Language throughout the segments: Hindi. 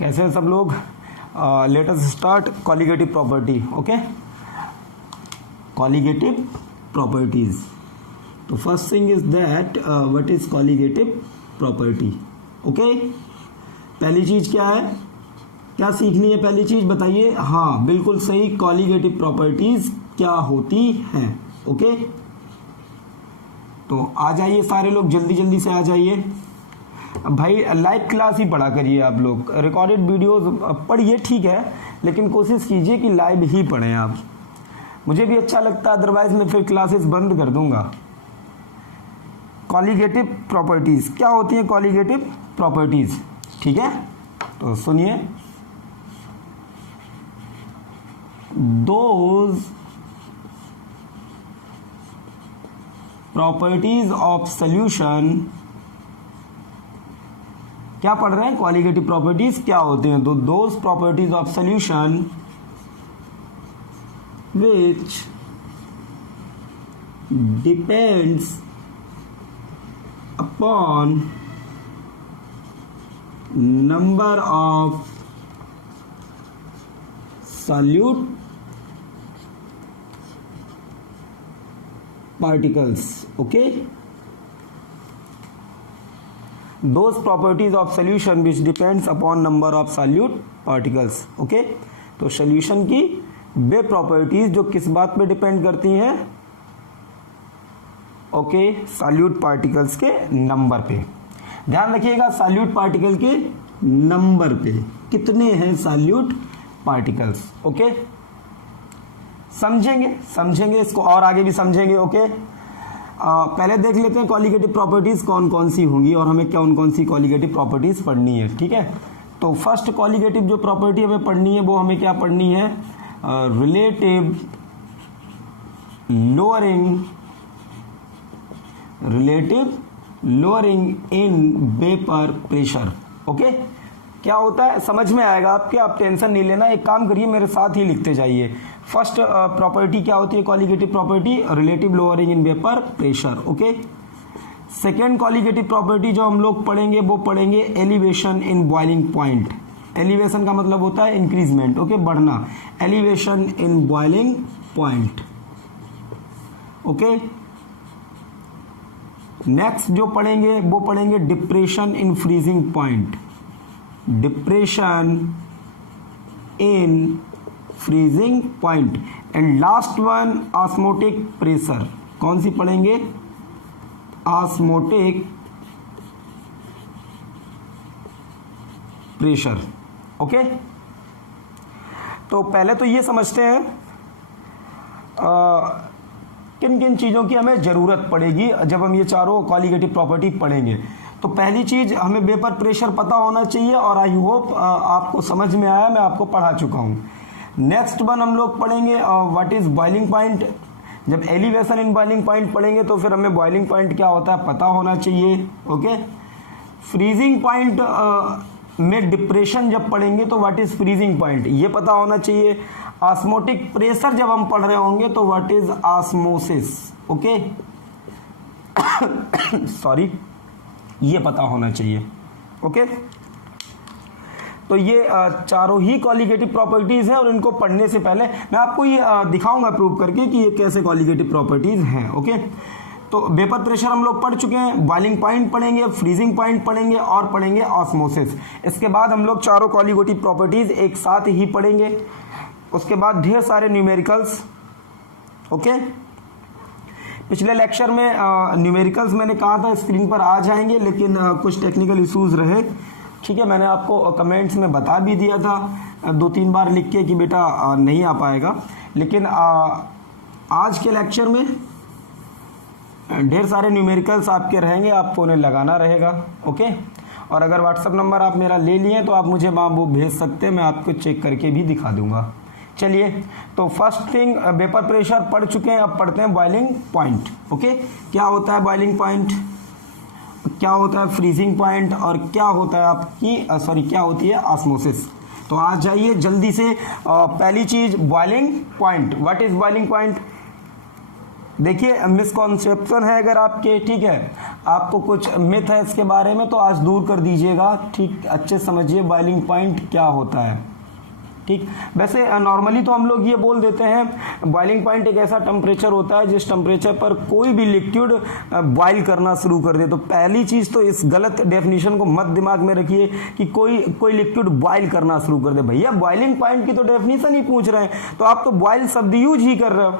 कैसे हैं सब लोग? Let us start colligative property. Okay, colligative properties. तो first thing is that what is colligative property. Okay, पहली चीज क्या है, क्या सीखनी है? पहली चीज बताइए. हाँ बिल्कुल सही, कॉलिगेटिव प्रॉपर्टीज क्या होती हैं. ओके, तो आ जाइए सारे लोग, जल्दी जल्दी से आ जाइए. भाई लाइव क्लास ही पढ़ा करिए आप लोग, रिकॉर्डेड वीडियोस पढ़िए ठीक है, लेकिन कोशिश कीजिए कि लाइव ही पढ़ें आप. मुझे भी अच्छा लगता है, अदरवाइज मैं फिर क्लासेस बंद कर दूंगा. कॉलिगेटिव प्रॉपर्टीज क्या होती है? कॉलिगेटिव प्रॉपर्टीज, ठीक है, तो सुनिए. दोज प्रॉपर्टीज ऑफ सॉल्यूशन, क्या पढ़ रहे हैं? कॉलिगेटिव प्रॉपर्टीज क्या होते हैं? तो those properties of solution which depends upon number of solute particles. Okay, those properties of solution which depends upon number of solute particles. Okay, तो solution की वे प्रॉपर्टीज जो किस बात पे डिपेंड करती हैं? ओके, सॉल्यूट पार्टिकल्स के नंबर पे. ध्यान रखिएगा, सॉल्यूट पार्टिकल के नंबर पे, कितने हैं सॉल्यूट पार्टिकल्स. ओके, समझेंगे इसको और आगे भी समझेंगे. ओके, पहले देख लेते हैं कॉलिगेटिव प्रॉपर्टीज कौन कौन सी होंगी और हमें कौन कौन सी कॉलिगेटिव प्रॉपर्टीज पढ़नी है. ठीक है, तो फर्स्ट कॉलिगेटिव जो प्रॉपर्टी हमें पढ़नी है वो हमें क्या पढ़नी है? Relative lowering in vapour pressure. Okay, क्या होता है समझ में आएगा आपके, आप टेंशन नहीं लेना. एक काम करिए, मेरे साथ ही लिखते जाइए. फर्स्ट प्रॉपर्टी क्या होती है? Colligative property relative lowering in vapour pressure. Okay, second colligative property जो हम लोग पढ़ेंगे वो पढ़ेंगे elevation in boiling point. Elevation का मतलब होता है इंक्रीजमेंट. ओके, बढ़ना. Elevation in boiling point. Okay, next जो पढ़ेंगे वो पढ़ेंगे depression in freezing point. Depression in freezing point. And last one osmotic pressure. कौन सी पढ़ेंगे? Osmotic pressure. ओके, तो पहले तो ये समझते हैं किन किन चीज़ों की हमें ज़रूरत पड़ेगी जब हम ये चारों कॉलिगेटिव प्रॉपर्टी पढ़ेंगे. तो पहली चीज़ हमें वेपर प्रेशर पता होना चाहिए और आई होप आपको समझ में आया, मैं आपको पढ़ा चुका हूँ. नेक्स्ट वन हम लोग पढ़ेंगे व्हाट इज़ बॉइलिंग पॉइंट. जब एलिवेशन इन बॉइलिंग पॉइंट पढ़ेंगे तो फिर हमें बॉइलिंग पॉइंट क्या होता है पता होना चाहिए. ओके, फ्रीजिंग पॉइंट में डिप्रेशन जब पढ़ेंगे तो व्हाट इज फ्रीजिंग पॉइंट ये पता होना चाहिए. ऑस्मोटिक प्रेशर जब हम पढ़ रहे होंगे तो what is osmosis. Okay, sorry, ये पता होना चाहिए. ओके, तो ये चारों ही कॉलिगेटिव प्रॉपर्टीज हैं और इनको पढ़ने से पहले मैं आपको ये दिखाऊंगा प्रूव करके कि ये कैसे कॉलिगेटिव प्रॉपर्टीज हैं. ओके, तो वेपर प्रेशर हम लोग पढ़ चुके हैं, बॉइलिंग पॉइंट पढ़ेंगे, फ्रीजिंग पॉइंट पढ़ेंगे और पढ़ेंगे ऑस्मोसिस. इसके बाद हम लोग चारों कॉलिगेटिव प्रॉपर्टीज एक साथ ही पढ़ेंगे. उसके बाद ढेर सारे न्यूमेरिकल्स. ओके, पिछले लेक्चर में न्यूमेरिकल्स मैंने कहा था स्क्रीन पर आ जाएंगे, लेकिन कुछ टेक्निकल इश्यूज रहे. ठीक है, मैंने आपको कमेंट्स में बता भी दिया था 2-3 बार लिख के कि बेटा नहीं आ पाएगा. लेकिन आज के लेक्चर में ढेर सारे न्यूमेरिकल्स आपके रहेंगे, आपको उन्हें लगाना रहेगा. ओके, और अगर व्हाट्सएप नंबर आप मेरा ले लिए तो आप मुझे वहाँ वो भेज सकते हैं, मैं आपको चेक करके भी दिखा दूंगा. चलिए, तो फर्स्ट थिंग वेपर प्रेशर पढ़ चुके हैं, अब पढ़ते हैं बॉइलिंग पॉइंट. ओके, क्या होता है बॉइलिंग पॉइंट, क्या होता है फ्रीजिंग पॉइंट और क्या होता है आपकी क्या होती है ऑस्मोसिस. तो आ जाइए जल्दी से. पहली चीज boiling point. What is boiling point? देखिए मिसकॉन्सेप्शन है अगर आपके, ठीक है, आपको कुछ मिथ है इसके बारे में तो आज दूर कर दीजिएगा, ठीक, अच्छे समझिए बॉइलिंग पॉइंट क्या होता है, ठीक। वैसे नॉर्मली तो हम लोग ये बोल देते हैं बॉइलिंग पॉइंट एक ऐसा टेम्परेचर होता है जिस टेम्परेचर पर कोई भी लिक्विड बॉइल करना शुरू कर दे। तो पहली चीज़ तो इस गलत डेफिनेशन को मत दिमाग में रखिए कि कोई लिक्विड बॉइल करना शुरू कर दे। भैया बॉइलिंग पॉइंट की तो डेफिनेशन ही पूछ रहे हैं, तो आप तो बॉइल शब्द यूज ही कर रहे हो।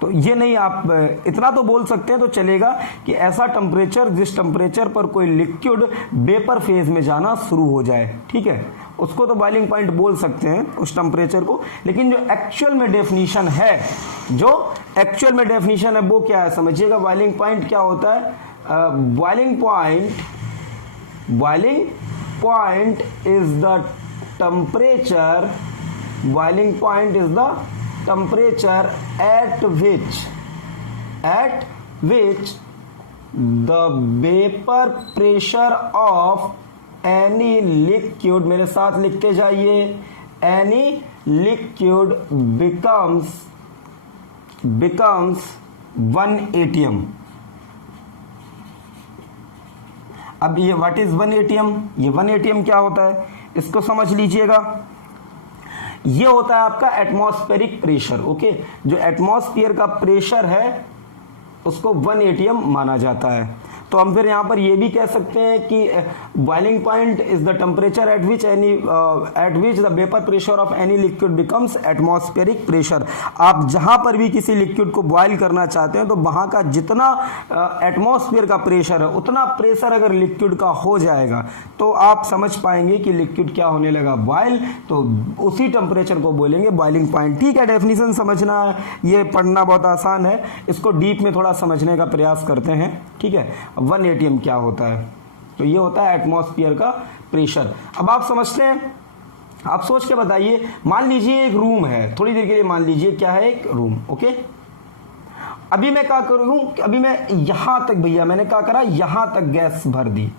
तो ये नहीं, आप इतना तो बोल सकते हैं तो चलेगा कि ऐसा टेम्परेचर जिस टेम्परेचर पर कोई लिक्विड वेपर फेज में जाना शुरू हो जाए, ठीक है, उसको तो बॉइलिंग पॉइंट बोल सकते हैं उस टेम्परेचर को। लेकिन जो एक्चुअल में डेफिनेशन है, वो क्या है समझिएगा। बॉइलिंग पॉइंट क्या होता है? Boiling point is the temperature, boiling point is the temperature at which the vapor pressure of any liquid, मेरे साथ लिखते जाइए, any liquid becomes 1 atm। अब ये व्हाट इज 1 atm? ये 1 atm क्या होता है इसको समझ लीजिएगा। ये होता है आपका एटमॉस्फेरिक प्रेशर, ओके। जो एटमॉस्फेयर का प्रेशर है उसको 1 atm माना जाता है। तो हम फिर यहाँ पर ये भी कह सकते हैं कि boiling point is the temperature at which the vapour pressure of any liquid becomes atmospheric pressure. आप जहाँ पर भी किसी लिक्विड को बॉइल करना चाहते हैं तो वहाँ का जितना एटमॉस्फेयर का प्रेशर है उतना प्रेशर अगर लिक्विड का हो जाएगा तो आप समझ पाएंगे कि लिक्विड क्या होने लगा, बॉइल। तो उसी टेम्परेचर को बोलेंगे बॉइलिंग पॉइंट, ठीक है। डेफिनेशन समझना, ये पढ़ना बहुत आसान है, इसको डीप में थोड़ा समझने का प्रयास करते हैं, ठीक है। 1 atm क्या होता है? तो ये होता है एटमॉस्फेयर का प्रेशर। अब आप समझते हैं, आप सोच के बताइए, मान लीजिए एक रूम है, थोड़ी देर के लिए मान लीजिए क्या है, एक रूम, ओके। अभी मैं क्या करूँ, अभी मैं यहां तक, भैया मैंने क्या करा, यहां तक गैस भर दी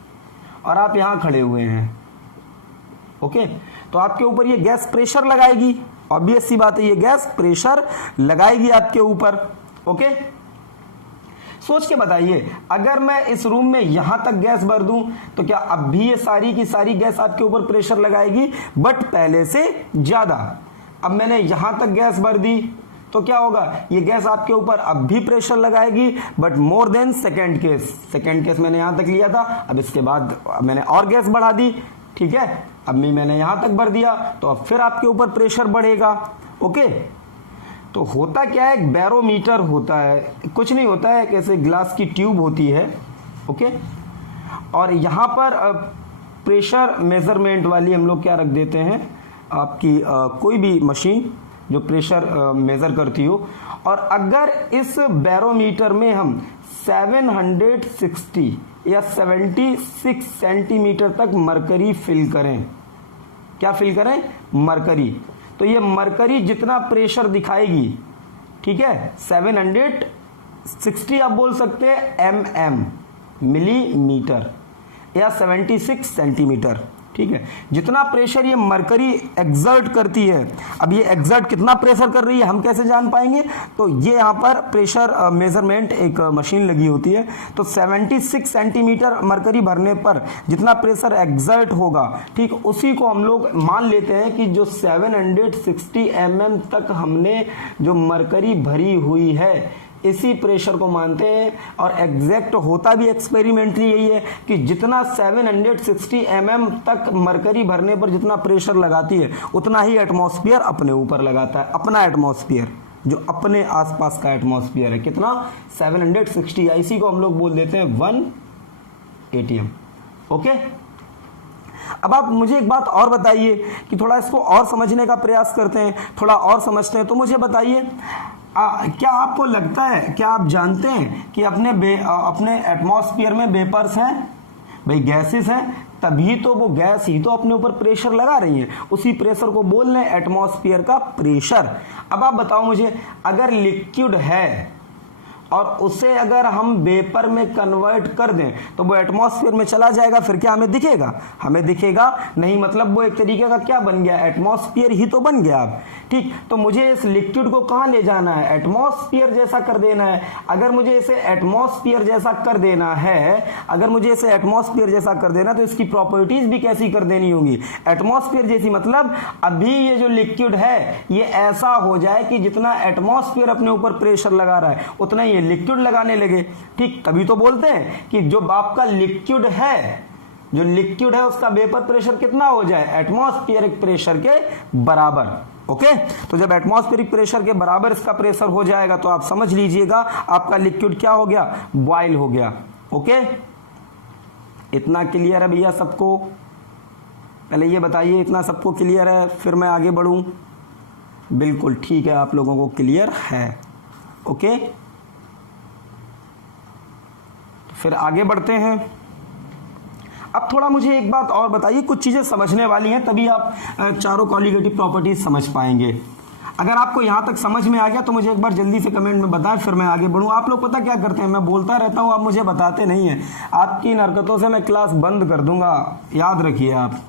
और आप यहां खड़े हुए हैं, ओके। तो आपके ऊपर ये गैस प्रेशर लगाएगी, ऑब्वियस सी बात है, ये गैस प्रेशर लगाएगी आपके ऊपर, ओके। सोच के बताइए, अगर मैं इस रूम में यहां तक गैस भर दूं तो क्या अब भी ये सारी की सारी गैस आपके ऊपर प्रेशर लगाएगी, बट पहले से ज्यादा। अब मैंने यहां तक गैस भर दी तो क्या होगा, ये गैस आपके ऊपर अब भी प्रेशर लगाएगी, but more than second case मैंने यहां तक लिया था, अब इसके बाद मैंने और गैस बढ़ा दी, ठीक है। अब मैंने यहां तक भर दिया तो अब फिर आपके ऊपर प्रेशर बढ़ेगा, ओके। तो होता क्या है, एक बैरोमीटर होता है, कुछ नहीं होता है, कैसे ग्लास की ट्यूब होती है, ओके। और यहाँ पर प्रेशर मेजरमेंट वाली हम लोग क्या रख देते हैं, आपकी कोई भी मशीन जो प्रेशर मेजर करती हो। और अगर इस बैरोमीटर में हम 760 या 76 सेंटीमीटर तक मरकरी फिल करें, क्या फिल करें, मरकरी, तो ये मरकरी जितना प्रेशर दिखाएगी, ठीक है, 760 आप बोल सकते हैं mm, मिलीमीटर, या 76 सेंटीमीटर, ठीक है। जितना प्रेशर ये मरकरी एक्सर्ट करती है, अब ये एक्सर्ट कितना प्रेशर कर रही है हम कैसे जान पाएंगे, तो ये यहाँ पर प्रेशर मेजरमेंट एक मशीन लगी होती है। तो 76 सेंटीमीटर मरकरी भरने पर जितना प्रेशर एक्सर्ट होगा, ठीक, उसी को हम लोग मान लेते हैं कि जो 760 mm तक हमने जो मरकरी भरी हुई है इसी प्रेशर को मानते हैं। और एग्जैक्ट होता भी एक्सपेरिमेंटली यही है कि जितना 760 mm तक मरकरी भरने पर जितना प्रेशर लगाती है उतना ही एटमॉस्फेयर अपने ऊपर लगाता है, अपना एटमॉस्फेयर, जो अपने आसपास का एटमॉस्फेयर है, कितना, 760, इसी को हम लोग बोल देते हैं 1 atm, ओके। अब आप मुझे एक बात और बताइए कि थोड़ा इसको और समझने का प्रयास करते हैं, थोड़ा और समझते हैं। तो मुझे बताइए, क्या आपको लगता है, क्या आप जानते हैं कि अपने एटमॉस्फेयर में वेपर्स हैं, भाई गैसेस हैं, तभी तो वो गैस ही तो अपने ऊपर प्रेशर लगा रही हैं, उसी प्रेशर को बोल रहे हैं एटमॉस्फेयर का प्रेशर। अब आप बताओ मुझे, अगर लिक्विड है और उसे अगर हम वेपर में कन्वर्ट कर दें तो वो एटमॉस्फेयर में चला जाएगा, फिर क्या हमें दिखेगा, हमें दिखेगा नहीं। मतलब वो एक तरीके का क्या बन गया, एटमॉस्फेयर ही तो बन गया। अब ठीक, तो मुझे इस लिक्विड को कहां ले जाना है, एटमॉस्फेयर जैसा कर देना है। अगर मुझे इसे एटमॉस्फेयर जैसा कर देना है, अगर मुझे इसे एटमॉस्फेयर जैसा कर देना, तो इसकी प्रॉपर्टीज भी कैसी कर देनी होगी, एटमॉस्फेयर जैसी। मतलब अभी ये जो लिक्विड है ये ऐसा हो जाए कि जितना एटमॉस्फेयर अपने ऊपर प्रेशर लगा रहा है उतना ये लिक्विड लगाने लगे। ठीक, तभी तो बोलते हैं कि जो आपका लिक्विड है, जो लिक्विड है उसका वेपर प्रेशर कितना हो जाए, एटमॉस्फेरिक प्रेशर के बराबर। ओके, तो जब एटमॉस्फेरिक प्रेशर के बराबर इसका प्रेशर हो जाएगा तो आप समझ लीजिएगा आपका लिक्विड क्या हो गया, बॉयल हो गया। ओके, इतना क्लियर है भैया सबको? पहले ये बताइए इतना सबको क्लियर है, फिर मैं आगे बढ़ूं। बिल्कुल ठीक है, आप लोगों को क्लियर है। ओके, फिर आगे बढ़ते हैं। अब थोड़ा मुझे एक बात और बताइए, कुछ चीजें समझने वाली हैं तभी आप चारों कॉलिगेटिव प्रॉपर्टीज समझ पाएंगे। अगर आपको यहां तक समझ में आ गया तो मुझे एक बार जल्दी से कमेंट में बताएं, फिर मैं आगे बढ़ूं। आप लोग पता क्या करते हैं, मैं बोलता रहता हूं, आप मुझे बताते नहीं हैं। आपकी इन हरकतों से मैं क्लास बंद कर दूंगा, याद रखिए आप।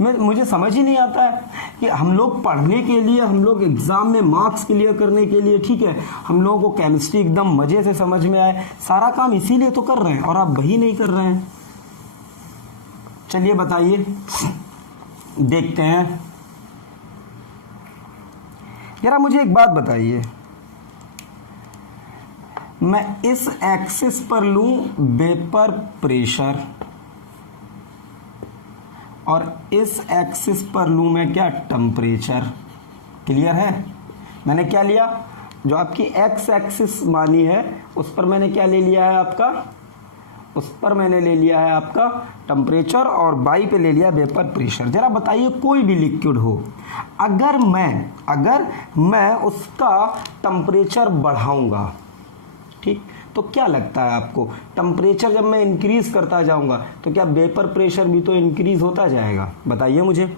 मुझे समझ ही नहीं आता है कि हम लोग पढ़ने के लिए, हम लोग एग्जाम में मार्क्स क्लियर करने के लिए, ठीक है, हम लोगों को केमिस्ट्री एकदम मजे से समझ में आए, सारा काम इसीलिए तो कर रहे हैं और आप वही नहीं कर रहे हैं। चलिए बताइए, देखते हैं। जरा मुझे एक बात बताइए, मैं इस एक्सिस पर लूं वेपर प्रेशर और इस एक्सिस पर लूं मैं क्या, टेम्परेचर। क्लियर है? मैंने क्या लिया, जो आपकी एक्स एक्सिस मानी है उस पर मैंने क्या ले लिया है आपका, उस पर मैंने ले लिया है आपका टेम्परेचर और बाई पे ले लिया वेपर प्रेशर। जरा बताइए, कोई भी लिक्विड हो, अगर मैं उसका टेम्परेचर बढ़ाऊंगा, ठीक, तो क्या लगता है आपको, टेम्परेचर जब मैं इंक्रीज करता जाऊंगा तो क्या वेपर प्रेशर भी तो इंक्रीज होता जाएगा? बताइए मुझे,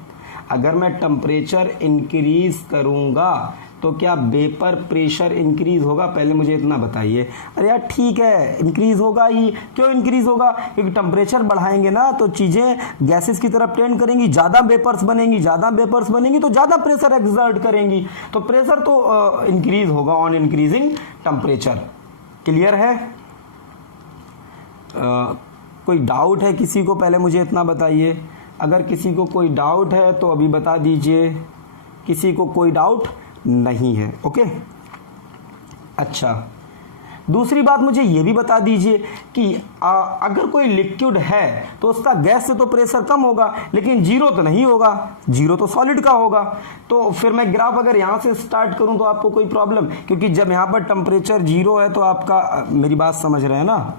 अगर मैं टेम्परेचर इंक्रीज करूंगा तो क्या वेपर प्रेशर इंक्रीज होगा? पहले मुझे इतना बताइए। अरे यार ठीक है, इंक्रीज होगा ही। क्यों इंक्रीज होगा? क्योंकि टेम्परेचर बढ़ाएंगे ना तो चीजें गैसेस की तरफ टेंड करेंगी, ज्यादा वेपर्स बनेंगी, ज्यादा वेपर्स बनेंगी तो ज्यादा प्रेशर एक्सर्ट करेंगी, तो प्रेशर तो इंक्रीज होगा ऑन इंक्रीजिंग टेम्परेचर। क्लियर है? कोई डाउट है किसी को? पहले मुझे इतना बताइए, अगर किसी को कोई डाउट है तो अभी बता दीजिए। किसी को कोई डाउट नहीं है? ओके, अच्छा, दूसरी बात मुझे ये भी बता दीजिए कि अगर कोई लिक्विड है तो उसका गैस से तो प्रेशर कम होगा, लेकिन जीरो तो नहीं होगा, जीरो तो सॉलिड का होगा। तो फिर मैं ग्राफ अगर यहाँ से स्टार्ट करूँ तो आपको कोई प्रॉब्लम? क्योंकि जब यहाँ पर टेम्परेचर जीरो है तो आपका, मेरी बात समझ रहे हैं ना,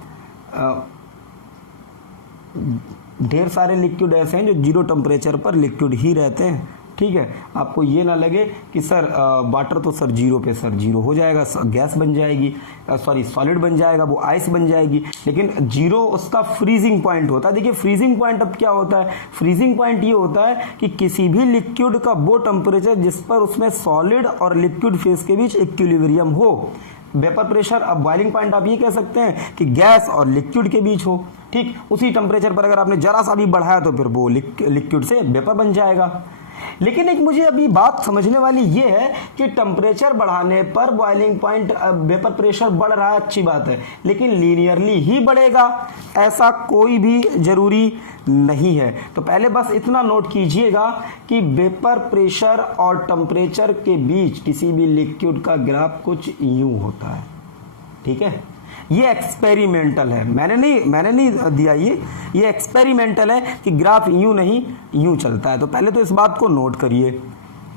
ढेर सारे लिक्विड ऐसे हैं जो जीरो टेम्परेचर पर लिक्विड ही रहते हैं। ठीक है, आपको ये ना लगे कि सर वाटर तो सर जीरो पे, सर जीरो हो जाएगा, गैस बन जाएगी, सॉरी सॉलिड बन जाएगा, वो आइस बन जाएगी, लेकिन जीरो उसका फ्रीजिंग पॉइंट होता है। देखिए फ्रीजिंग पॉइंट अब क्या होता है, फ्रीजिंग पॉइंट ये होता है कि किसी भी लिक्विड का वो टेम्परेचर जिस पर उसमें सॉलिड और लिक्विड फेज के बीच इक्विलिब्रियम हो। वेपर प्रेशर, अब बॉइलिंग पॉइंट आप ये कह सकते हैं कि गैस और लिक्विड के बीच हो। ठीक, उसी टेम्परेचर पर अगर आपने जरा सा भी बढ़ाया तो फिर वो लिक्विड से वेपर बन जाएगा। लेकिन एक मुझे अभी बात समझने वाली ये है कि टेम्परेचर बढ़ाने पर बॉइलिंग पॉइंट, वेपर प्रेशर बढ़ रहा है, अच्छी बात है, लेकिन लीनियरली ही बढ़ेगा ऐसा कोई भी जरूरी नहीं है। तो पहले बस इतना नोट कीजिएगा कि वेपर प्रेशर और टेम्परेचर के बीच किसी भी लिक्विड का ग्राफ कुछ यूं होता है। ठीक है, ये एक्सपेरिमेंटल है, मैंने नहीं दिया, ये एक्सपेरिमेंटल है कि ग्राफ यूं नहीं यूं चलता है। तो पहले तो इस बात को नोट करिए।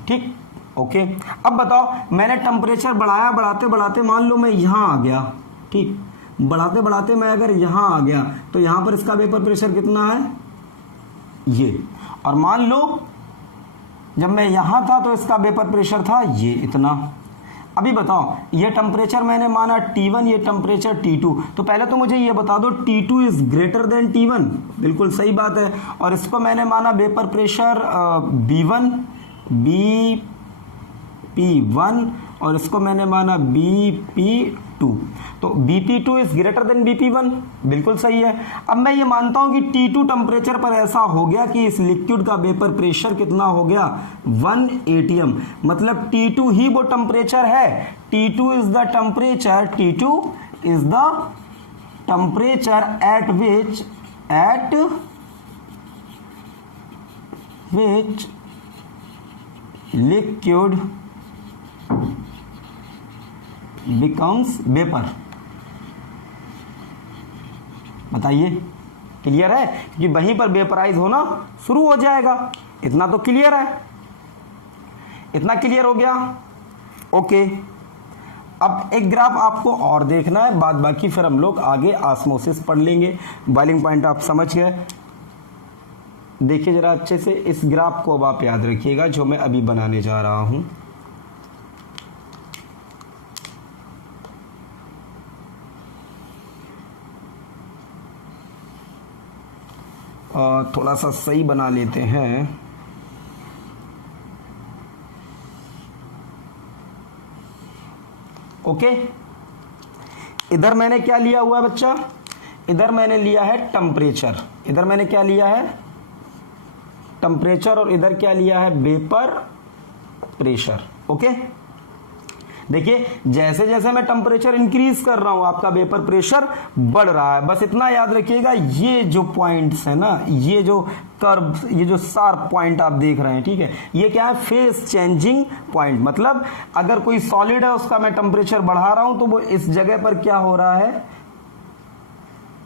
ठीक, ओके। अब बताओ, मैंने टेम्परेचर बढ़ाया, बढ़ाते बढ़ाते मान लो मैं यहां आ गया। ठीक, बढ़ाते बढ़ाते मैं अगर यहां आ गया तो यहां पर इसका वेपर प्रेशर कितना है, ये, और मान लो जब मैं यहां था तो इसका वेपर प्रेशर था ये इतना। अभी बताओ, ये टेम्परेचर मैंने माना T1, ये टेम्परेचर T2, तो पहले तो मुझे ये बता दो T2 is greater then T1, बिल्कुल सही बात है। और इसको मैंने माना वेपर प्रेशर B1, BP1, और इसको मैंने माना BP2, 2। तो BP2 is greater then BP1, बिल्कुल सही है। अब मैं ये मानता हूं कि T2 टेम्परेचर पर ऐसा हो गया कि इस लिक्विड का वेपर प्रेशर कितना हो गया 1 atm, मतलब T2 ही वो टेम्परेचर है। T2 is the temperature, T2 is the temperature at which liquid becomes vapor। बताइए, क्लियर है? क्योंकि वहीं पर वेपराइज होना शुरू हो जाएगा। इतना तो क्लियर है, इतना क्लियर हो गया। ओके, अब एक ग्राफ आपको और देखना है, बाद बाकी फिर हम लोग आगे ऑस्मोसिस पढ़ लेंगे। बॉइलिंग पॉइंट आप समझ गए। देखिए जरा अच्छे से इस ग्राफ को अब आप याद रखिएगा जो मैं अभी बनाने जा रहा हूं। थोड़ा सा सही बना लेते हैं। ओके, इधर मैंने क्या लिया हुआ है बच्चा? इधर मैंने लिया है टेम्परेचर। इधर मैंने क्या लिया है? टेम्परेचर। और इधर क्या लिया है? Vapour pressure. ओके, देखिए जैसे जैसे मैं टेम्परेचर इंक्रीज कर रहा हूं आपका वेपर प्रेशर बढ़ रहा है। बस इतना याद रखिएगा, ये जो पॉइंट्स है ना, ये जो कर्व, ये जो शार्प पॉइंट आप देख रहे हैं, ठीक है, ये क्या है? Face changing point. मतलब अगर कोई सॉलिड है उसका मैं टेम्परेचर बढ़ा रहा हूं तो वो इस जगह पर क्या हो रहा है?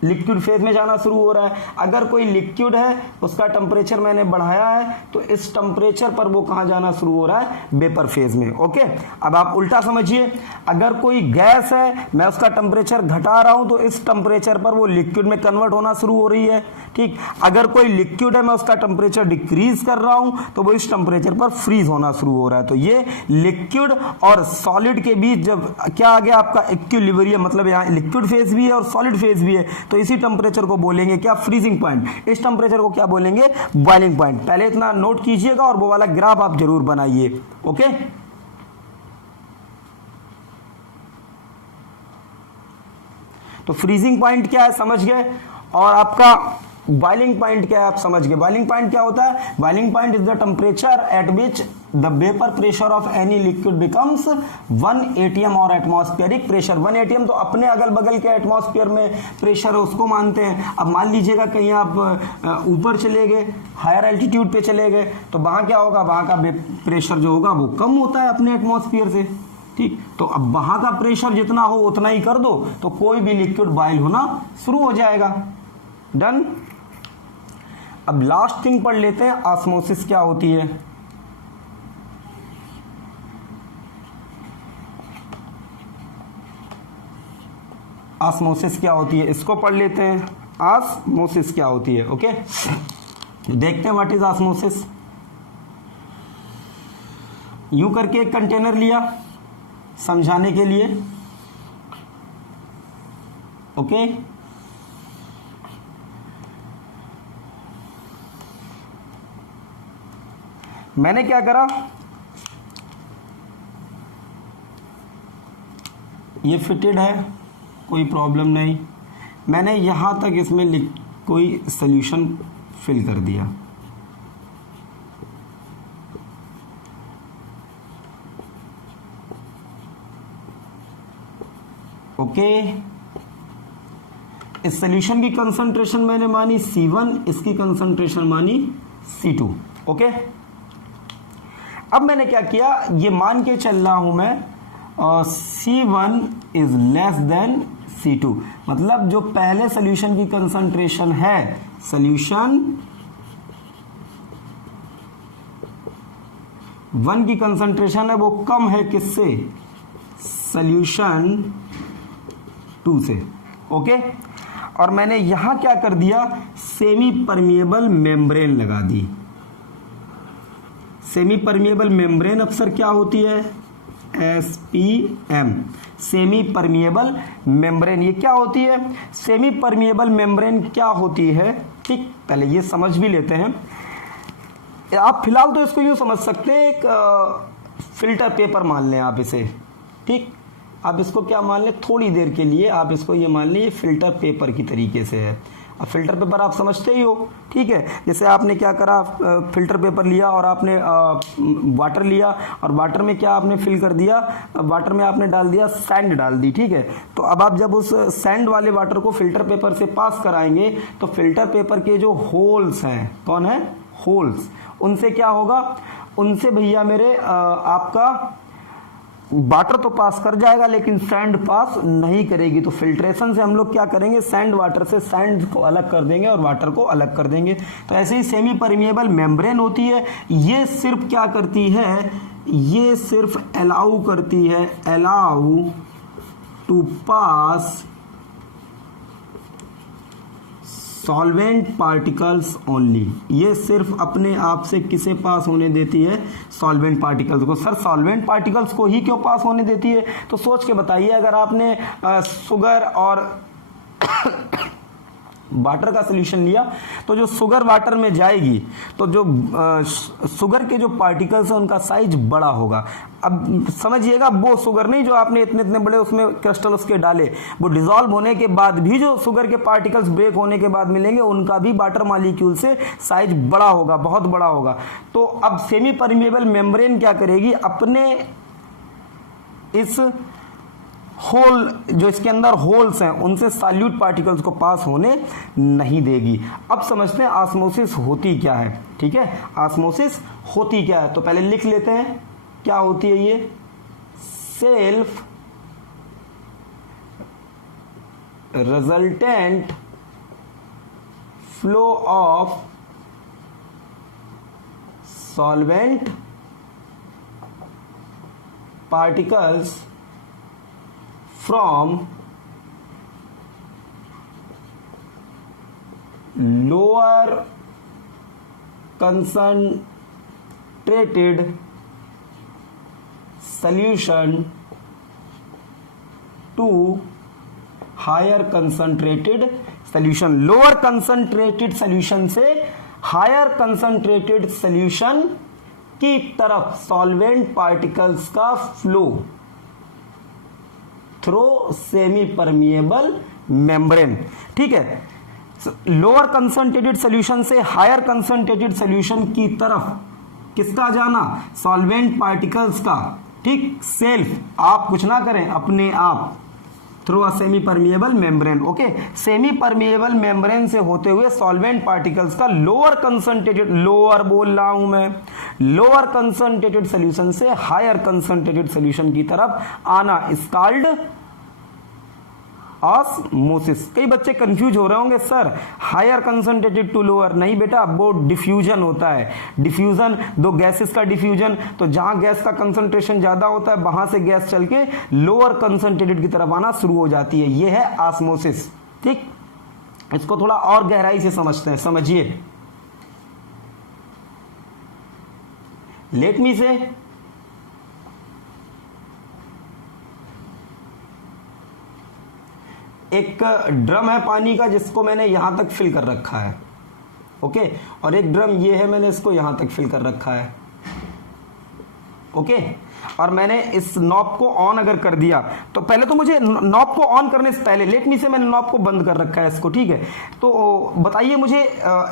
लिक्विड फेज में जाना शुरू हो रहा है। अगर कोई लिक्विड है उसका टेम्परेचर मैंने बढ़ाया है तो इस टेम्परेचर पर वो कहां जाना शुरू हो रहा है? वेपर फेज में। ओके, अब आप उल्टा समझिए, अगर कोई गैस है मैं उसका टेम्परेचर घटा रहा हूं तो इस टेम्परेचर पर वो लिक्विड में कन्वर्ट होना शुरू हो रही है। ठीक, अगर कोई लिक्विड है मैं उसका टेम्परेचर डिक्रीज कर रहा हूं तो वो इस टेम्परेचर पर फ्रीज होना शुरू हो रहा है। तो ये लिक्विड और सॉलिड के बीच जब क्या आ गया आपका इक्विलिब्रियम, मतलब यहाँ लिक्विड फेज भी है और सॉलिड फेज भी है, तो इसी टेम्परेचर को बोलेंगे क्या? Freezing point. इस टेम्परेचर को क्या बोलेंगे? Boiling point. पहले इतना नोट कीजिएगा और वो वाला ग्राफ आप जरूर बनाइए। ओके, तो फ्रीजिंग पॉइंट क्या है समझ गए, और आपका बॉइलिंग पॉइंट क्या है आप समझ गए। बॉइलिंग पॉइंट क्या होता है? Boiling point is the temperature at which the vapour pressure of any liquid becomes 1 atm और एटमॉस्फेरिक प्रेशर। 1 atm तो अपने अगल बगल के एटमॉस्फेयर में प्रेशर है उसको मानते हैं। अब मान लीजिएगा कहीं आप ऊपर चले गए, हायर एल्टीट्यूड पे चले गए, तो वहां क्या होगा? वहां का प्रेशर जो होगा वो कम होता है अपने एटमॉस्फेयर से। ठीक, तो अब वहां का प्रेशर जितना हो उतना ही कर दो तो कोई भी लिक्विड बॉयल होना शुरू हो जाएगा। डन। अब लास्ट थिंग पढ़ लेते हैं, ऑस्मोसिस क्या होती है। ऑस्मोसिस क्या होती है इसको पढ़ लेते हैं। ऑस्मोसिस क्या होती है? ओके, देखते हैं व्हाट इज ऑस्मोसिस। यूं करके एक कंटेनर लिया समझाने के लिए। ओके, मैंने क्या करा, ये फिटेड है, कोई प्रॉब्लम नहीं। मैंने यहां तक इसमें कोई सॉल्यूशन फिल कर दिया। ओके, इस सॉल्यूशन की कंसंट्रेशन मैंने मानी C1, इसकी कंसंट्रेशन मानी C2। ओके, अब मैंने क्या किया, ये मान के चल रहा हूं मैं C1 is less than C2, मतलब जो पहले सॉल्यूशन की कंसंट्रेशन है, सॉल्यूशन 1 की कंसंट्रेशन है वो कम है किससे? सॉल्यूशन 2 से। ओके, और मैंने यहां क्या कर दिया, सेमी परमिएबल मेम्ब्रेन लगा दी। सेमी परमिएबल मेम्ब्रेन अक्सर क्या होती है? SPM, semi permeable membrane. ये क्या होती है? सेमी परमिएबल मेम्ब्रेन क्या होती है? ठीक, पहले ये समझ भी लेते हैं। आप फिलहाल तो इसको यूं समझ सकते हैं, एक फिल्टर पेपर मान लें आप इसे। ठीक, आप इसको क्या मान लें, थोड़ी देर के लिए आप इसको ये मान लें ये फिल्टर पेपर की तरीके से है। अब फिल्टर पेपर आप समझते ही हो, ठीक है। जैसे आपने क्या करा, फिल्टर पेपर लिया और आपने वाटर लिया और वाटर में क्या आपने फिल कर दिया, वाटर में आपने डाल दिया सैंड डाल दी, ठीक है। तो अब आप जब उस सैंड वाले वाटर को फिल्टर पेपर से पास कराएंगे तो फिल्टर पेपर के जो होल्स हैं, कौन है, होल्स, उनसे क्या होगा, उनसे भैया मेरे आपका वाटर तो पास कर जाएगा लेकिन सैंड पास नहीं करेगी। तो फिल्ट्रेशन से हम लोग क्या करेंगे, सैंड वाटर से सैंड को अलग कर देंगे और वाटर को अलग कर देंगे। तो ऐसे ही सेमी परमिएबल मेम्ब्रेन होती है, ये सिर्फ क्या करती है, ये सिर्फ अलाउ करती है, allow to pass solvent particles only, ये सिर्फ अपने आप से किसे पास होने देती है, सॉल्वेंट पार्टिकल्स को। सर सॉल्वेंट पार्टिकल्स को ही क्यों पास होने देती है, तो सोच के बताइए, अगर आपने शुगर और वाटर का सॉल्यूशन लिया तो जो शुगर वाटर में जाएगी तो जो शुगर के जो पार्टिकल्स हैं उनका साइज बड़ा होगा। अब समझिएगा, वो शुगर नहीं जो आपने इतने इतने बड़े उसमें क्रिस्टल उसके डाले, वो डिसॉल्व होने के बाद भी जो शुगर के पार्टिकल्स ब्रेक होने के बाद मिलेंगे उनका भी वाटर मॉलिक्यूल से साइज बड़ा होगा, बहुत बड़ा होगा। तो अब सेमी परमिएबल मेम्ब्रेन क्या करेगी, अपने इस होल जो इसके अंदर होल्स हैं उनसे सॉल्यूट पार्टिकल्स को पास होने नहीं देगी। अब समझते हैं ऑस्मोसिस होती क्या है, ठीक है। ऑस्मोसिस होती क्या है, तो पहले लिख लेते हैं क्या होती है ये, self resultant flow of solvent particles from lower concentrated solution to higher concentrated solution, lower concentrated solution से higher concentrated solution की तरफ solvent particles का flow throw semi permeable membrane, ठीक है। लोअर कंसंट्रेटेड सॉल्यूशन से हायर कंसंट्रेटेड सॉल्यूशन की तरफ किसका जाना, सॉल्वेंट पार्टिकल्स का, ठीक। सेल्फ, आप कुछ ना करें, अपने आप, through a semi permeable membrane, okay. Semi permeable membrane से होते हुए सॉल्वेंट पार्टिकल्स का लोअर कंसंट्रेटेड, लोअर बोल रहा हूं मैं, लोअर कंसंट्रेटेड सॉल्यूशन से हायर कंसंट्रेटेड सॉल्यूशन की तरफ आना इज कॉल्ड ऑस्मोसिस। कई बच्चे कंफ्यूज हो रहे होंगे, sir higher concentrated to lower, नहीं बेटा, वो डिफ्यूजन होता है। डिफ्यूजन, दो गैसेस का डिफ्यूजन, तो जहां गैस का कंसंट्रेशन ज्यादा होता है वहां से गैस चल के लोअर कंसंट्रेटेड की तरफ आना शुरू हो जाती है, ये है ऑस्मोसिस, ठीक। इसको थोड़ा और गहराई से समझते हैं, समझिए। लेट मी से एक ड्रम है पानी का जिसको मैंने यहां तक फिल कर रखा है, ओके, और एक ड्रम ये है, मैंने इसको यहां तक फिल कर रखा है, ओके। और मैंने इस नॉब को ऑन अगर कर दिया तो पहले तो मुझे नॉब को ऑन करने से पहले लेट मी से मैंने नॉब को बंद कर रखा है इसको, ठीक है। तो बताइए मुझे,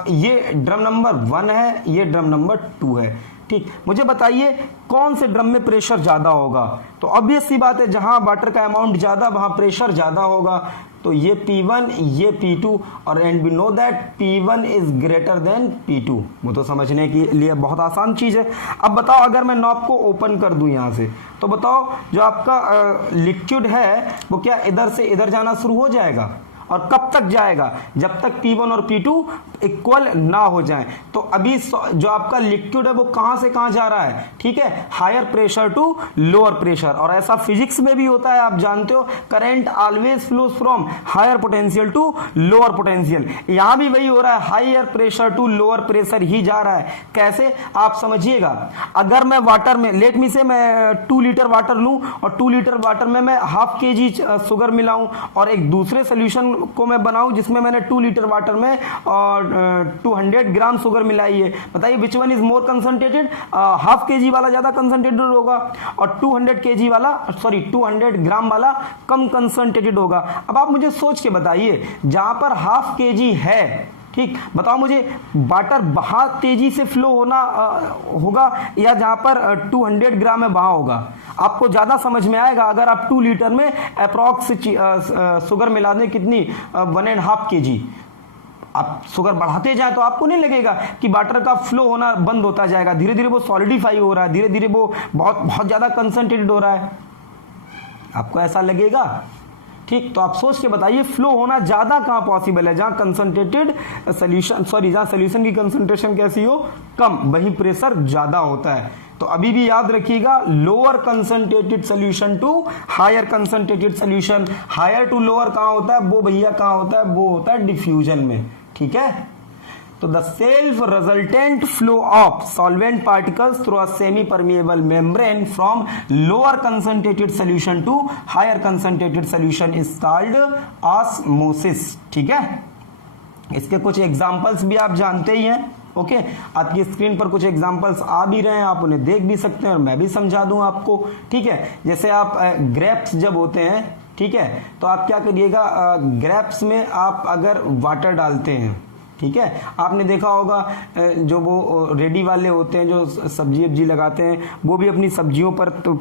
ये ड्रम नंबर 1 है, ये ड्रम नंबर 2 है, ठीक। मुझे बताइए कौन से ड्रम में प्रेशर ज्यादा होगा, तो ऑब्वियस सी बात है जहां वाटर का अमाउंट ज्यादा वहां प्रेशर ज्यादा होगा। तो ये P1, ये P2, और and we know that P1 is greater than P2, वो तो समझने के लिए बहुत आसान चीज है। अब बताओ अगर मैं नॉब को ओपन कर दूं यहां से, तो बताओ जो आपका लिक्विड है वो क्या इधर से इधर जाना शुरू हो जाएगा, और कब तक जाएगा, जब तक P1 और P2 इक्वल ना हो जाए। तो अभी जो आपका लिक्विड है वो कहां से कहां जा रहा है, ठीक है, higher pressure to lower pressure. और ऐसा फिजिक्स में भी होता है, आप जानते हो, current always flows from higher potential to lower potential. यहां भी वही हो रहा है, higher pressure to lower pressure ही जा रहा है। कैसे, आप समझिएगा, अगर मैं वाटर में, लेट मी से मैं 2 लीटर वाटर लूं और 2 लीटर वाटर में मैं ½ kg शुगर मिलाऊं और एक दूसरे सोल्यूशन को मैं बनाऊं जिसमें मैंने 2 लीटर वाटर में और 200 ग्राम शुगर मिलाई है, बताइए which one is more concentrated? Half kg वाला ज़्यादा कंसंट्रेटेड होगा और 200 ग्राम वाला कम कंसंट्रेटेड होगा। अब आप मुझे सोच के बताइए, जहाँ पर हाफ kg है, ठीक, बताओ मुझे वाटर बहुत तेजी से फ्लो होना होगा या जहां पर 200 ग्राम में बहा होगा? आपको ज्यादा समझ में आएगा अगर आप 2 लीटर में अप्रॉक्स शुगर मिला दें, कितनी 1.5 kg। आप शुगर बढ़ाते जाए तो आपको नहीं लगेगा कि वाटर का फ्लो होना बंद होता जाएगा, धीरे धीरे वो सॉलिडिफाई हो रहा है, धीरे धीरे वो बहुत ज्यादा कंसंट्रेटेड हो रहा है, आपको ऐसा लगेगा? ठीक, तो आप सोच के बताइए फ्लो होना ज्यादा कहां पॉसिबल है? जहां कंसंट्रेटेड सोल्यूशन, जहां सोल्यूशन की कंसंट्रेशन कैसी हो, कम, वहीं प्रेशर ज्यादा होता है। तो अभी भी याद रखिएगा, lower concentrated solution to higher concentrated solution, higher to lower कहां होता है? वो भैया कहां होता है? वो होता है डिफ्यूजन में। ठीक है, तो the self resultant flow of solvent particles through a semi permeable membrane from lower concentrated solution to higher concentrated solution is called osmosis. ठीक है, इसके कुछ एग्जांपल्स भी आप जानते ही हैं। ओके, आपकी स्क्रीन पर कुछ एग्जांपल्स आ भी रहे हैं, आप उन्हें देख भी सकते हैं और मैं भी समझा दूं आपको। ठीक है, जैसे आप ग्रेप्स जब होते हैं, ठीक है, तो आप क्या करिएगा, ग्रेप्स में आप अगर वाटर डालते हैं, ठीक है, आपने देखा होगा जो वो रेडी वाले होते हैं जो सब्जी वब्जी लगाते हैं, वो भी अपनी सब्जियों पर तो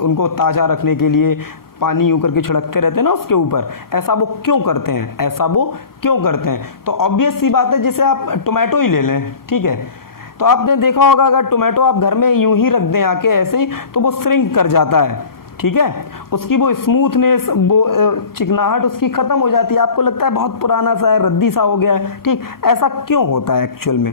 उनको ताज़ा रखने के लिए पानी यूं करके छिड़कते रहते हैं ना उसके ऊपर। ऐसा वो क्यों करते हैं? ऐसा वो क्यों करते हैं? तो ऑब्वियस सी बात है, जैसे आप टोमेटो ही ले लें, ठीक है, तो आपने देखा होगा अगर टोमेटो आप घर में यूं ही रख दें आके ऐसे ही, तो वो श्रिंक कर जाता है। ठीक है, उसकी वो स्मूथनेस, वो चिकनाहट उसकी खत्म हो जाती है, आपको लगता है बहुत पुराना सा है, रद्दी सा हो गया है। ठीक, ऐसा क्यों होता है एक्चुअल में?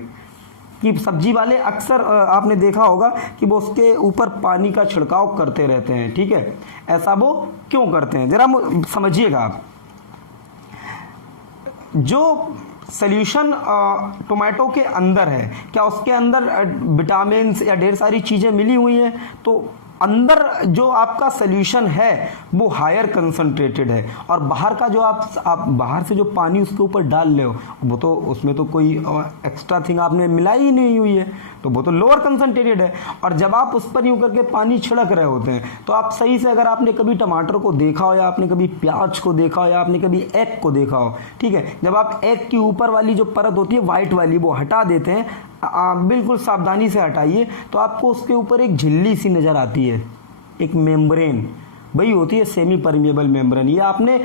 कि सब्जी वाले अक्सर आपने देखा होगा कि वो उसके ऊपर पानी का छिड़काव करते रहते हैं। ठीक है, ऐसा वो क्यों करते हैं जरा समझिएगा आप। जो सोल्यूशन टोमेटो के अंदर है, क्या उसके अंदर विटामिन या ढेर सारी चीजें मिली हुई हैं? तो अंदर जो आपका सोल्यूशन है वो हायर कंसंट्रेटेड है, और बाहर का जो आप बाहर से जो पानी उसके ऊपर डाल रहे हो, वो तो उसमें तो कोई एक्स्ट्रा थिंग आपने मिलाई ही नहीं हुई है, तो वो तो लोअर कंसंट्रेटेड है। और जब आप उस पर यूं करके पानी छिड़क रहे होते हैं, तो आप सही से, अगर आपने कभी टमाटर को देखा हो या आपने कभी प्याज को देखा हो या आपने कभी एग को देखा हो, ठीक है, जब आप एग की ऊपर वाली जो परत होती है वाइट वाली, वो हटा देते हैं, बिल्कुल सावधानी से हटाइए, तो आपको उसके ऊपर एक झिल्ली सी नजर आती है, एक मेम्ब्रेन, वही होती है सेमी परमिएबल मेम्ब्रेन। ये आपने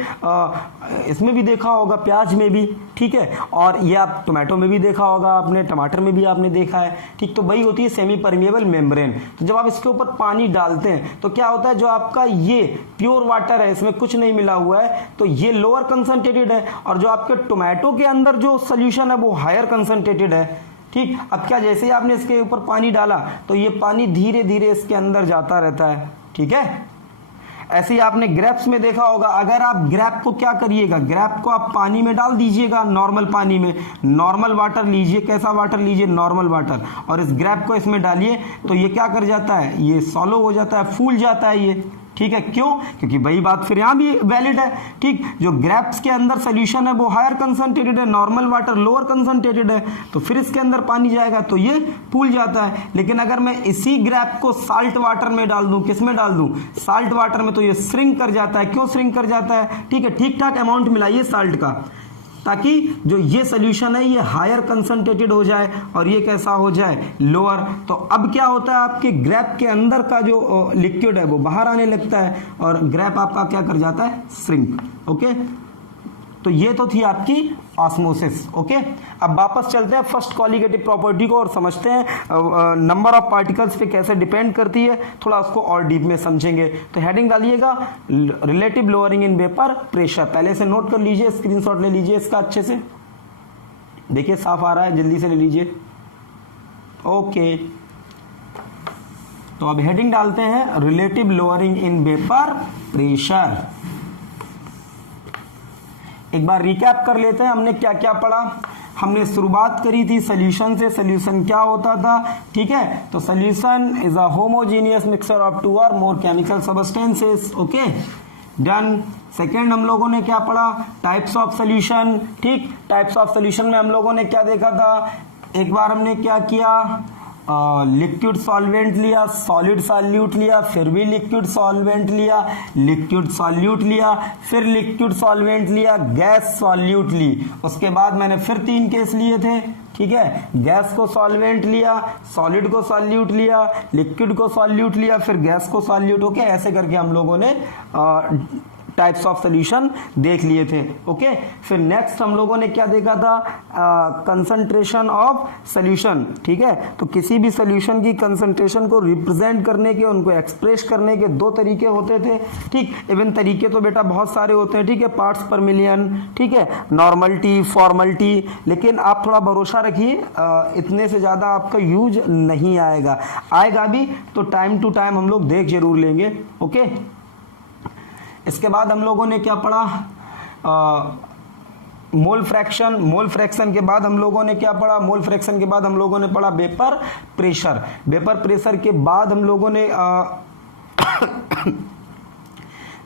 इसमें भी देखा होगा, प्याज में भी, ठीक है, और ये आप टोमेटो में भी देखा होगा आपने, टमाटर में भी आपने देखा है। ठीक, तो वही होती है सेमी परमिएबल मेम्ब्रेन। तो जब आप इसके ऊपर पानी डालते हैं तो क्या होता है, जो आपका ये प्योर वाटर है, इसमें कुछ नहीं मिला हुआ है, तो ये लोअर कंसंट्रेटेड है, और जो आपके टोमेटो के अंदर जो सोल्यूशन है वो हायर कंसंट्रेटेड है। ठीक, अब क्या, जैसे ही आपने इसके ऊपर पानी डाला तो ये पानी धीरे धीरे इसके अंदर जाता रहता है। ठीक है, ऐसे ही आपने ग्रेप्स में देखा होगा, अगर आप ग्रेप को क्या करिएगा, ग्रेप को आप पानी में डाल दीजिएगा, नॉर्मल पानी में, नॉर्मल वाटर लीजिए, कैसा वाटर लीजिए, नॉर्मल वाटर, और इस ग्रेप को इसमें डालिए, तो ये क्या कर जाता है, ये सॉलो हो जाता है, फूल जाता है ये। ठीक है, क्यों? क्योंकि वही बात फिर यहाँ भी वैलिड है। ठीक, जो ग्रेप्स के अंदर सोल्यूशन है वो हायर कंसंट्रेटेड है, नॉर्मल वाटर लोअर कंसंट्रेटेड है, तो फिर इसके अंदर पानी जाएगा तो ये फूल जाता है। लेकिन अगर मैं इसी ग्रेप को साल्ट वाटर में डाल दूं, किस में डाल दूं, साल्ट वाटर में, तो ये श्रिंक कर जाता है। क्यों श्रिंक कर जाता है? ठीक है, ठीक ठाक अमाउंट मिलाइए साल्ट का, ताकि जो ये सोल्यूशन है ये हायर कंसंट्रेटेड हो जाए और ये कैसा हो जाए, लोअर। तो अब क्या होता है, आपके ग्रेप के अंदर का जो लिक्विड है वो बाहर आने लगता है और ग्रेप आपका क्या कर जाता है, श्रिंक। ओके, तो ये तो थी आपकी ऑस्मोसिस। ओके, अब वापस चलते हैं फर्स्ट कॉलिगेटिव प्रॉपर्टी को और समझते हैं नंबर ऑफ पार्टिकल्स पे कैसे डिपेंड करती है, थोड़ा उसको और डीप में समझेंगे। तो हेडिंग डालिएगा, relative lowering in vapour pressure. पहले से नोट कर लीजिए, स्क्रीनशॉट ले लीजिए इसका अच्छे से, देखिए साफ आ रहा है, जल्दी से ले लीजिए। ओके, तो अब हेडिंग डालते हैं relative lowering in vapour pressure. एक बार रिकैप कर लेते हैं, हमने क्या क्या पढ़ा। हमने शुरुआत करी थी सोल्यूशन से, सोल्यूशन क्या होता था, ठीक है, तो solution is a homogeneous mixture of two or more chemical substances. Okay, done. Second हम लोगों ने क्या पढ़ा, टाइप्स ऑफ सोल्यूशन। ठीक, टाइप्स ऑफ सोल्यूशन में हम लोगों ने क्या देखा था, एक बार हमने क्या किया, लिक्विड सॉल्वेंट लिया, सॉलिड सॉल्यूट लिया, फिर भी लिक्विड सॉल्वेंट लिया, लिक्विड सॉल्यूट लिया, फिर लिक्विड सॉल्वेंट लिया, गैस सॉल्यूट ली। उसके बाद मैंने फिर 3 केस लिए थे। ठीक है, गैस को सॉल्वेंट लिया, सॉलिड को सॉल्यूट लिया, लिक्विड को सॉल्यूट लिया, फिर गैस को सॉल्यूट। ओके, ऐसे करके हम लोगों ने टाइप्स ऑफ सोल्यूशन देख लिए थे। ओके, फिर नेक्स्ट हम लोगों ने क्या देखा था, कंसंट्रेशन ऑफ सोल्यूशन। ठीक है, तो किसी भी सोल्यूशन की कंसंट्रेशन को रिप्रेजेंट करने के, उनको एक्सप्रेस करने के 2 तरीके होते थे। ठीक, इवन तरीके तो बेटा बहुत सारे होते हैं। ठीक है, पार्ट्स पर मिलियन, ठीक है, नॉर्मलिटी, फॉर्मलिटी, लेकिन आप थोड़ा भरोसा रखिए, इतने से ज़्यादा आपका यूज नहीं आएगा, आएगा भी तो टाइम टू टाइम हम लोग देख जरूर लेंगे। ओके, इसके बाद हम लोगों ने क्या पढ़ा, मोल फ्रैक्शन। मोल फ्रैक्शन के बाद हम लोगों ने क्या पढ़ा, मोल फ्रैक्शन के बाद हम लोगों ने पढ़ा वेपर प्रेशर। वेपर प्रेशर के बाद हम लोगों ने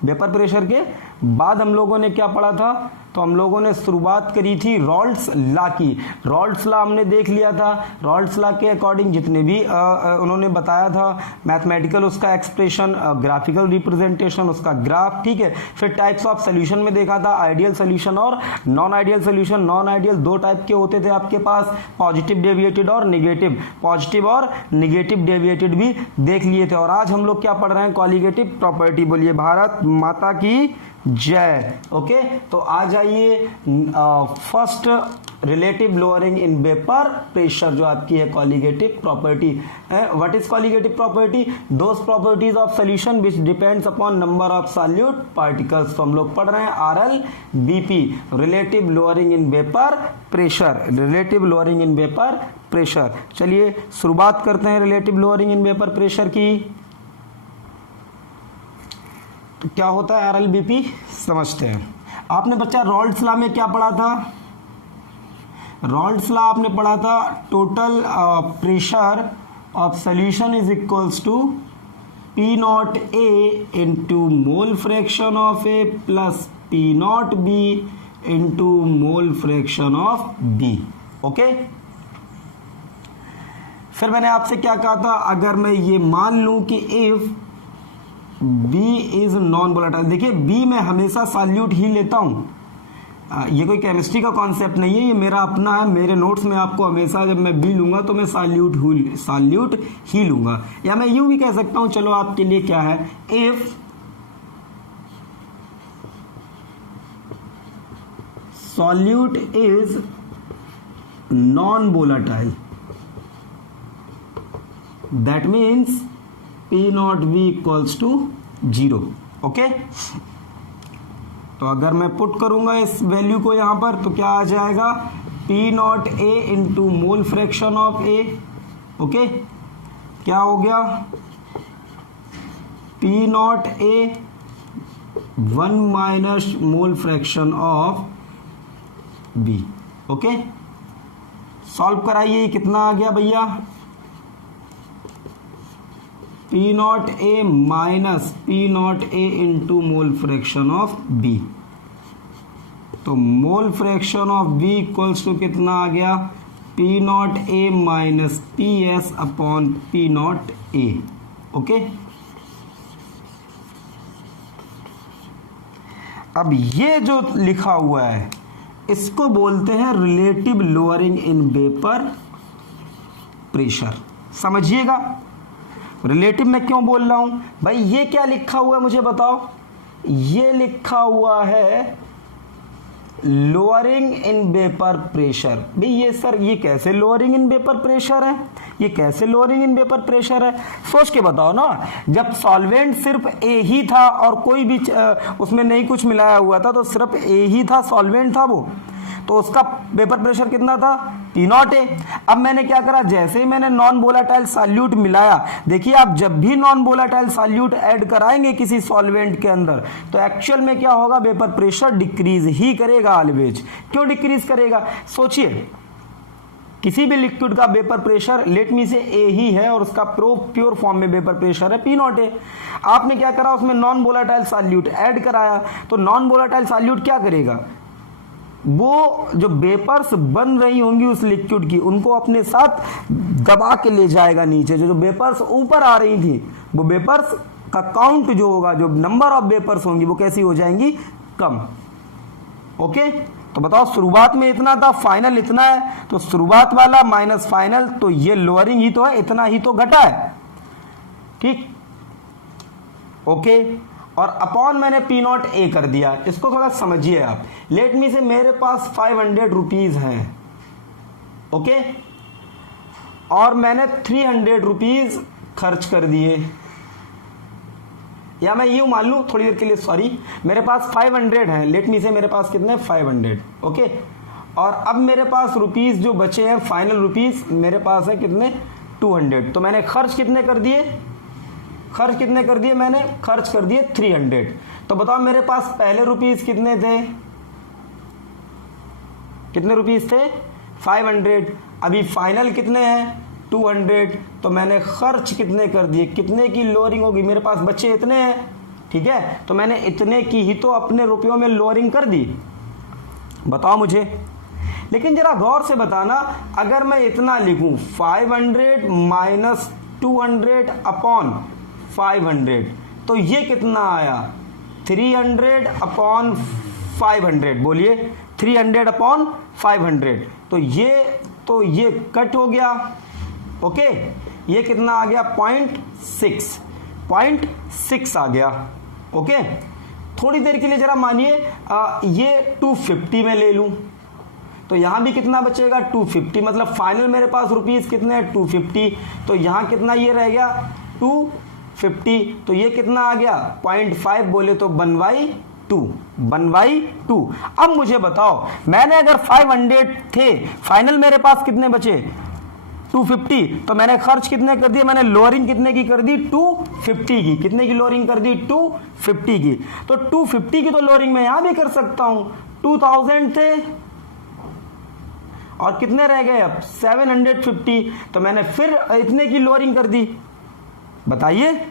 वेपर प्रेशर के बाद हम लोगों ने क्या पढ़ा था, तो हम लोगों ने शुरुआत करी थी रॉल्ट्स लॉ की। रॉल्ट्स लॉ हमने देख लिया था। रॉल्ट्स लॉ के अकॉर्डिंग जितने भी उन्होंने बताया था, मैथमेटिकल उसका एक्सप्रेशन, ग्राफिकल रिप्रेजेंटेशन उसका ग्राफ। ठीक है, फिर टाइप्स ऑफ सोल्यूशन में देखा था, आइडियल सोल्यूशन और non ideal solution. Non ideal 2 type के होते थे आपके पास, पॉजिटिव डेविएटेड और निगेटिव। पॉजिटिव और निगेटिव डेविएटेड भी देख लिए थे। और आज हम लोग क्या पढ़ रहे हैं, कॉलिगेटिव प्रॉपर्टी। बोलिए भारत माता की जय। ओके, तो आ जाइए first, relative lowering in vapour pressure, जो आपकी है colligative property. What is colligative property, those properties of solution which depends upon number of solute particles. तो हम लोग पढ़ रहे हैं RLBP, relative lowering in vapour pressure, relative lowering in vapour pressure. चलिए शुरुआत करते हैं relative lowering in vapour pressure की। तो क्या होता है RLBP, समझते हैं। आपने बच्चा रॉल्ट्स लॉ में क्या पढ़ा था, रॉल्ट्स लॉ आपने पढ़ा था, total pressure of solution is equals to P0A into mole fraction of A plus P0B into mole fraction of B। Okay, फिर मैंने आपसे क्या कहा था, अगर मैं ये मान लूं कि if B is non volatile. देखिए B में हमेशा सॉल्यूट ही लेता हूं, ये कोई केमिस्ट्री का कॉन्सेप्ट नहीं है, ये मेरा अपना है। मेरे नोट्स में आपको हमेशा जब मैं B लूंगा तो मैं सॉल्यूट ही लूंगा, या मैं यूं भी कह सकता हूं। चलो आपके लिए क्या है, if solute is non volatile, that means P0B equals to 0। Okay, तो अगर मैं पुट करूंगा इस वैल्यू को यहां पर, तो क्या आ जाएगा, P0A into mole fraction of A। Okay, क्या हो गया, P0A 1 minus mole fraction of B। Okay, solve कराइए, कितना आ गया भैया, P0A minus P0A into mole fraction of B। तो mole fraction of B equals to कितना आ गया, P0A minus PS upon P0A। Okay, अब ये जो लिखा हुआ है इसको बोलते हैं relative lowering in vapour pressure. समझिएगा, रिलेटिव में क्यों बोल रहा हूं भाई, ये क्या लिखा हुआ है मुझे बताओ, ये लिखा हुआ है लोअरिंग इन वेपर प्रेशर। भाई ये सर, ये कैसे लोअरिंग इन वेपर प्रेशर है, ये कैसे लोअरिंग इन वेपर प्रेशर है, सोच के बताओ ना। जब सॉल्वेंट सिर्फ A ही था और कोई भी उसमें नहीं कुछ मिलाया हुआ था, तो सिर्फ A ही था, सॉल्वेंट था वो, तो उसका वेपर प्रेशर कितना था, P0A। अब मैंने क्या करा, जैसे ही मैंने नॉन वोलेटाइल सॉल्यूट मिलाया, देखिए आप जब भी नॉन वोलेटाइल सॉल्यूट ऐड कराएंगे किसी सॉल्वेंट के अंदर, तो एक्चुअल में क्या होगा, वेपर प्रेशर डिक्रीज ही करेगा ऑलवेज। क्यों डिक्रीज करेगा, सोचिए किसी भी लिक्विड का वेपर प्रेशर लेट मी से ए ही है और उसका प्योर फॉर्म में वेपर प्रेशर है पी नॉट है। आपने क्या करा, उसमें नॉन वोलेटाइल सॉल्यूट ऐड कराया, तो नॉन वोलेटाइल सॉल्यूट क्या करेगा, वो जो वेपर्स बन रही होंगी उस लिक्विड की उनको अपने साथ दबा के ले जाएगा नीचे। जो वेपर्स ऊपर आ रही थी वो वेपर्स का काउंट जो होगा, जो नंबर ऑफ वेपर्स होंगी वो कैसी हो जाएंगी, कम। ओके, तो बताओ शुरुआत में इतना था, फाइनल इतना है, तो शुरुआत वाला माइनस फाइनल, तो ये लोअरिंग ही तो है, इतना ही तो घटा है। ठीक, ओके, और अपॉन मैंने पी नॉट ए कर दिया। इसको थोड़ा समझिए आप। लेट मी से मेरे पास 500 रुपीज हैं, ओके, और मैंने 300 रुपीज खर्च कर दिए, या मैं यूं मान लूं थोड़ी देर के लिए, सॉरी, मेरे पास 500 है, लेट मी से मेरे पास कितने 500, ओके, और अब मेरे पास रुपीस जो बचे हैं, फाइनल रुपीस मेरे पास है कितने 200। तो मैंने खर्च कितने कर दिए, मैंने खर्च कर दिए 300। तो बताओ मेरे पास पहले रुपीस कितने थे, कितने रुपीस थे 500, अभी फाइनल कितने हैं 200, तो मैंने खर्च कितने कर दिए, कितने की लोअरिंग होगी, मेरे पास बच्चे इतने हैं, ठीक है, तो मैंने इतने की ही तो अपने रुपयों में लोअरिंग कर दी। बताओ मुझे, लेकिन जरा गौर से बताना, अगर मैं इतना लिखूं 500 माइनस 200 अपॉन 500, तो ये कितना आया 300 अपॉन 500, बोलिए 300 अपॉन 500, तो ये कट हो गया, ओके, ये कितना आ गया 0.6 आ गया, ओके। थोड़ी देर के लिए जरा मानिए ये 250 में ले लूं, तो यहां भी कितना बचेगा 250, मतलब फाइनल मेरे पास रुपीस कितने हैं 250, तो यहां कितना ये रह गया 250, तो ये कितना आ गया 0.5, बोले तो 1/2। अब मुझे बताओ, मैंने अगर 500 थे, फाइनल मेरे पास कितने बचे 250, तो मैंने खर्च कितने कर दिए, मैंने लोअरिंग कितने की कर दी 250 की, कितने की लोअरिंग कर दी 250 की, तो 250 की तो लोअरिंग मैं यहां भी कर सकता हूं, 2000 थे और कितने रह गए अब 750, तो मैंने फिर इतने की लोअरिंग कर दी। बताइए,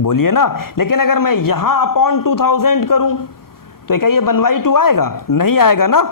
बोलिए ना। लेकिन अगर मैं यहां अपॉन 2000 करूं तो क्या ये 1/2 आएगा, नहीं आएगा ना।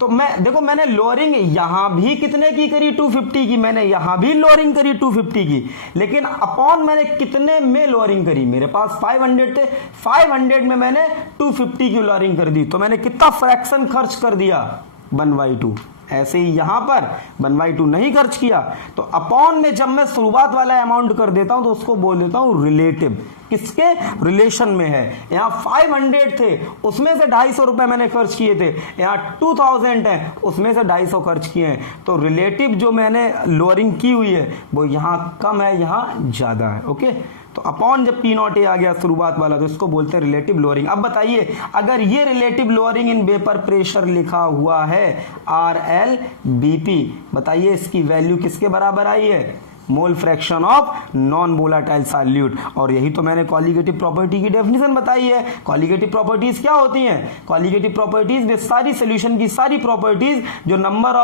तो मैं देखो, मैंने लोअरिंग यहां भी कितने की करी 250 की, मैंने यहां भी लोअरिंग करी 250 की, लेकिन अपॉन मैंने कितने में लोअरिंग करी, मेरे पास 500 थे, 500 में मैंने 250 की लोअरिंग कर दी, तो मैंने कितना फ्रैक्शन खर्च कर दिया 1/2। ऐसे ही यहां पर 1/2 नहीं खर्च किया, तो अपॉन में जब मैं शुरुआत वाला अमाउंट कर देता हूं तो उसको बोल देता हूं रिलेटिव, किसके रिलेशन में है। यहां 500 थे, उसमें से 250 रुपए मैंने खर्च किए थे, यहां 2000 है, उसमें से 250 खर्च किए हैं, तो रिलेटिव जो मैंने लोअरिंग की हुई है वो यहां कम है, यहां ज्यादा है, ओके। तो अपॉन जब पी नॉट ए आ गया शुरुआत वाला, तो इसको बोलते हैं रिलेटिव लोअरिंग। अब बताइए, अगर ये relative lowering in vapour pressure लिखा हुआ है RLBP, बताइए इसकी वैल्यू किसके बराबर आई है, मोल fraction of non volatile solute. और यही तो मैंने कॉलिगेटिव प्रॉपर्टी की डेफिनेशन बताई है। कॉलिगेटिव प्रॉपर्टीज क्या होती हैं, कॉलिगेटिव प्रॉपर्टीज वे सारी सॉल्यूशन की सारी प्रॉपर्टीज जो number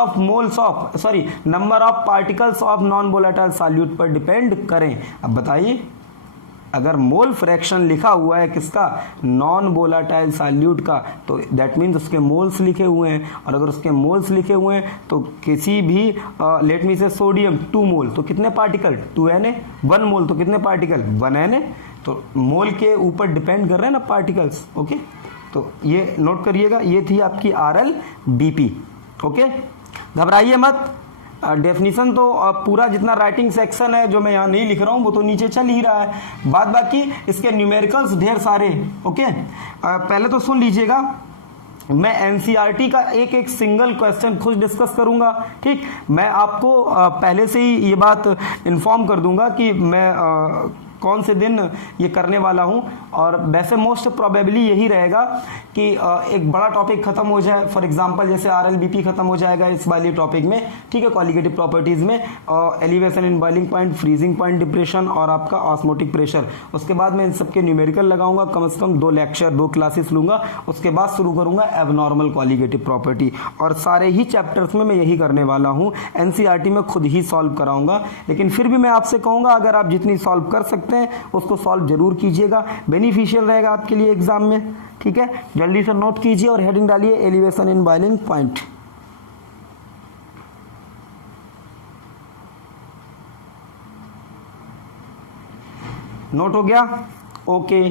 of particles of non volatile solute पर डिपेंड करें। अब बताइए, अगर मोल फ्रैक्शन लिखा हुआ है किसका, नॉन वोलेटाइल सॉल्यूट का, तो दैट मीन्स उसके मोल्स लिखे हुए हैं, और अगर उसके मोल्स लिखे हुए हैं तो किसी भी लेट मी से सोडियम 2 मोल तो कितने पार्टिकल 2 Na, 1 मोल तो कितने पार्टिकल 1 Na, तो मोल के ऊपर डिपेंड कर रहे हैं ना पार्टिकल्स, ओके। तो ये नोट करिएगा, ये थी आपकी RLBP, ओके। घबराइए मत, डेफिनेशन तो पूरा जितना राइटिंग सेक्शन है जो मैं यहाँ नहीं लिख रहा हूँ वो तो नीचे चल ही रहा है, बाद बाकी इसके न्यूमेरिकल्स ढेर सारे, ओके। पहले तो सुन लीजिएगा, मैं एनसीईआरटी का एक एक सिंगल क्वेश्चन खुद डिस्कस करूंगा, ठीक। मैं आपको पहले से ही ये बात इन्फॉर्म कर दूंगा कि मैं कौन से दिन ये करने वाला हूँ। और वैसे मोस्ट प्रोबेबली यही रहेगा कि एक बड़ा टॉपिक खत्म हो जाए, फॉर एग्जांपल जैसे RLBP खत्म हो जाएगा इस वाली टॉपिक में, ठीक है, कॉलिगेटिव प्रॉपर्टीज में, elevation in boiling point, freezing point, depression और आपका ऑस्मोटिक प्रेशर। उसके बाद मैं इन सबके न्यूमेरिकल लगाऊंगा, कम से कम 2 लेक्चर 2 क्लासेस लूंगा, उसके बाद शुरू करूंगा एबनॉर्मल कॉलिगेटिव प्रॉपर्टी। और सारे ही चैप्टर्स में मैं यही करने वाला हूँ, NCERT में खुद ही सॉल्व कराऊंगा। लेकिन फिर भी मैं आपसे कहूंगा अगर आप जितनी सॉल्व कर सकते हैं उसको सॉल्व जरूर कीजिएगा, बेनिफिशियल रहेगा आपके लिए एग्जाम में, ठीक है। जल्दी से नोट कीजिए और हेडिंग डालिए elevation in boiling point. Note हो गया? Okay,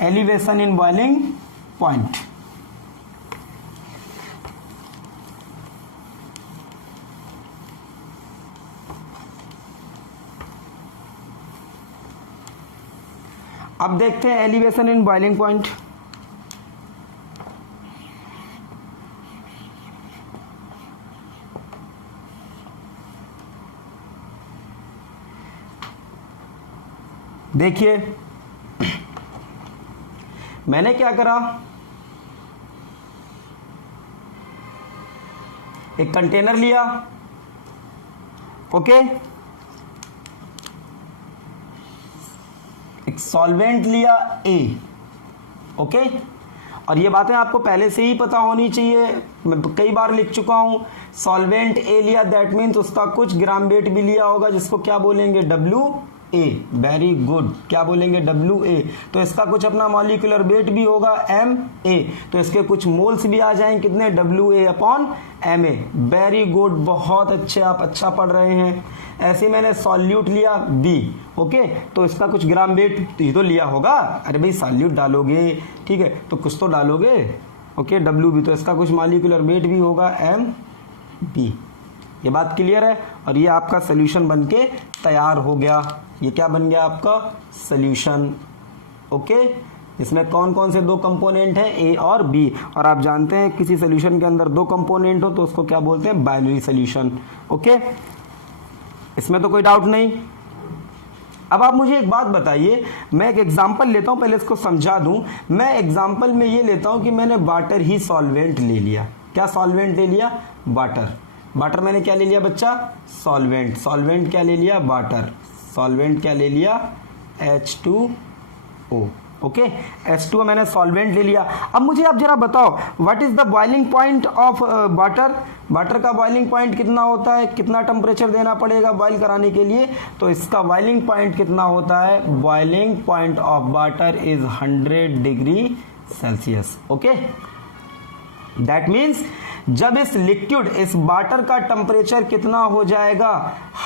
elevation in boiling point. अब देखते हैं एलिवेशन इन बॉइलिंग पॉइंट। देखिए मैंने क्या करा, एक कंटेनर लिया, ओके, एक सॉल्वेंट लिया A, ओके। और ये बातें आपको पहले से ही पता होनी चाहिए, मैं कई बार लिख चुका हूं। सॉल्वेंट A लिया, दैट मीन्स उसका कुछ ग्राम वेट भी लिया होगा, जिसको क्या बोलेंगे, WA। वेरी गुड, क्या बोलेंगे, WA। तो इसका कुछ अपना मॉलिक्यूलर वेट भी होगा MA, तो इसके कुछ मोल्स भी आ जाएंगे, कितने, WA/MA। वेरी गुड, बहुत अच्छे, आप अच्छा पढ़ रहे हैं। ऐसे मैंने सॉल्यूट लिया B, ओके, तो इसका कुछ ग्राम वेट ये तो लिया होगा, अरे भाई सॉल्यूट डालोगे, ठीक है, तो कुछ तो डालोगे, ओके, WB, तो इसका कुछ मॉलिक्यूलर वेट भी होगा MB। ये बात क्लियर है? और ये आपका सोल्यूशन बनके तैयार हो गया। ये क्या बन गया आपका सोल्यूशन, ओके। इसमें कौन कौन से 2 कंपोनेंट हैं, A और B। और आप जानते हैं किसी सोल्यूशन के अंदर 2 कंपोनेंट हो तो उसको क्या बोलते हैं, बाइनरी सोल्यूशन, ओके। इसमें तो कोई डाउट नहीं। अब आप मुझे एक बात बताइए, मैं एक एग्जांपल लेता हूं, पहले इसको समझा दूं। मैं एग्जांपल में ये लेता हूं कि मैंने वाटर ही सॉल्वेंट ले लिया। क्या सॉल्वेंट ले लिया, वाटर। वाटर मैंने क्या ले लिया बच्चा, सॉल्वेंट। सॉल्वेंट क्या ले लिया, वाटर। सॉल्वेंट क्या ले लिया, H2O, ओके। H2O मैंने सॉल्वेंट ले लिया। अब मुझे आप जरा बताओ, what is the boiling point of water. Water का बॉइलिंग पॉइंट कितना होता है, कितना टेम्परेचर देना पड़ेगा बॉइल कराने के लिए, तो इसका बॉइलिंग पॉइंट कितना होता है, boiling point of water is 100 degree Celsius, okay. That means जब इस लिक्विड, इस वाटर का टेम्परेचर कितना हो जाएगा,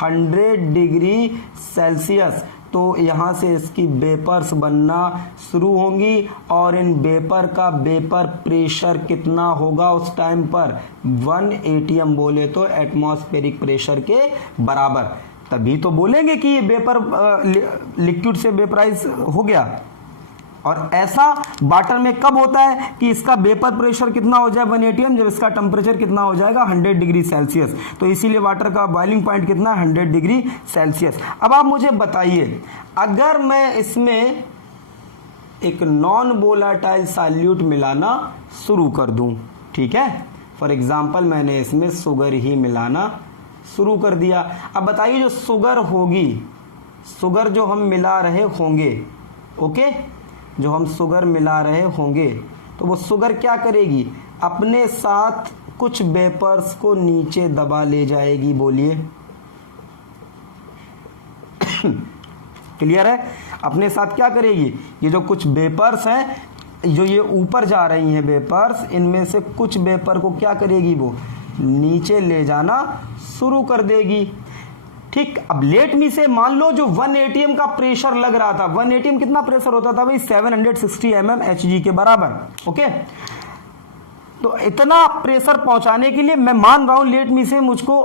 100 डिग्री सेल्सियस, तो यहां से इसकी वेपर्स बनना शुरू होंगी। और इन वेपर का वेपर प्रेशर कितना होगा उस टाइम पर, 1 atm बोले तो एटमॉस्फेरिक प्रेशर के बराबर। तभी तो बोलेंगे कि ये वेपर लिक्विड से वेपराइज हो गया। और ऐसा वाटर में कब होता है कि इसका वेपर प्रेशर कितना हो जाए, 1 atm, जब इसका टेम्परेचर कितना हो जाएगा, 100 डिग्री सेल्सियस। तो इसीलिए वाटर का बॉइलिंग पॉइंट कितना है, 100 डिग्री सेल्सियस। अब आप मुझे बताइए, अगर मैं इसमें एक नॉन वोलेटाइल सॉल्यूट मिलाना शुरू कर दूं, ठीक है, फॉर एग्जाम्पल मैंने इसमें शुगर ही मिलाना शुरू कर दिया। अब बताइए जो शुगर होगी, शुगर जो हम मिला रहे होंगे, ओके, जो हम शुगर मिला रहे होंगे, तो वो शुगर क्या करेगी, अपने साथ कुछ वेपर्स को नीचे दबा ले जाएगी। बोलिए, क्लियर है? अपने साथ क्या करेगी, ये जो कुछ वेपर्स हैं, जो ये ऊपर जा रही हैं वेपर्स, इनमें से कुछ वेपर को क्या करेगी, वो नीचे ले जाना शुरू कर देगी। ठीक, अब लेट मी से मान लो जो 1 atm का प्रेशर लग रहा था, 1 atm कितना प्रेशर होता था भाई, 760 mm Hg के बराबर, ओके। तो इतना प्रेशर पहुंचाने के लिए मैं मान रहा हूं, लेट मी से मुझको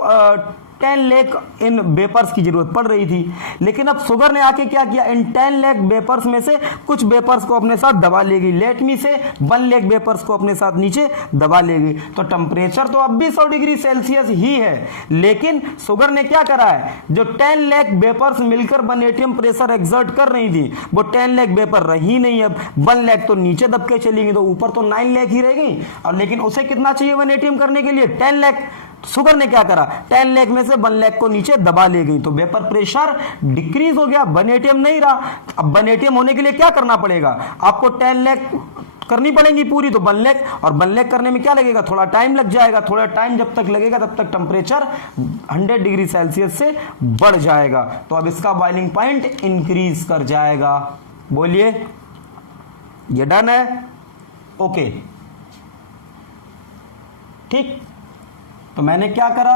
10 लाख इन वेपर्स की जरूरत पड़ रही थी। लेकिन अब शुगर ने आके क्या किया, इन 10 लाख वेपर्स में से कुछ वेपर्स को अपने साथ दबा लेगी, लेट मी से 1 लाख वेपर्स को अपने साथ नीचे दबा लेगी। तो टेम्परेचर तो अब भी 100 डिग्री सेल्सियस ही है, लेकिन शुगर ने क्या करा है, जो 10 लाख वेपर्स मिलकर 1 atm प्रेशर एक्सर्ट कर रही थी, वो 10 लाख वेपर रही नहीं। अब 1 लाख तो नीचे दब के चली गई, तो ऊपर तो 9 लाख ही रह गई। और लेकिन उसे कितना चाहिए 1 atm करने के लिए, 10 लाख। शुगर ने क्या करा, 10 लाख में से 1 लाख को नीचे दबा ले गई, तो वेपर प्रेशर डिक्रीज हो गया, 1 atm नहीं रहा। अब 1 atm होने के लिए क्या करना पड़ेगा, आपको 10 लाख करनी पड़ेगी पूरी, तो 1 लाख, और 1 लाख करने में क्या लगेगा, थोड़ा टाइम लग जाएगा। थोड़ा टाइम जब तक लगेगा तब तक टेम्परेचर 100 डिग्री सेल्सियस से बढ़ जाएगा, तो अब इसका बॉइलिंग पॉइंट इंक्रीज कर जाएगा। बोलिए, ये डन है? ओके, ठीक। तो मैंने क्या करा,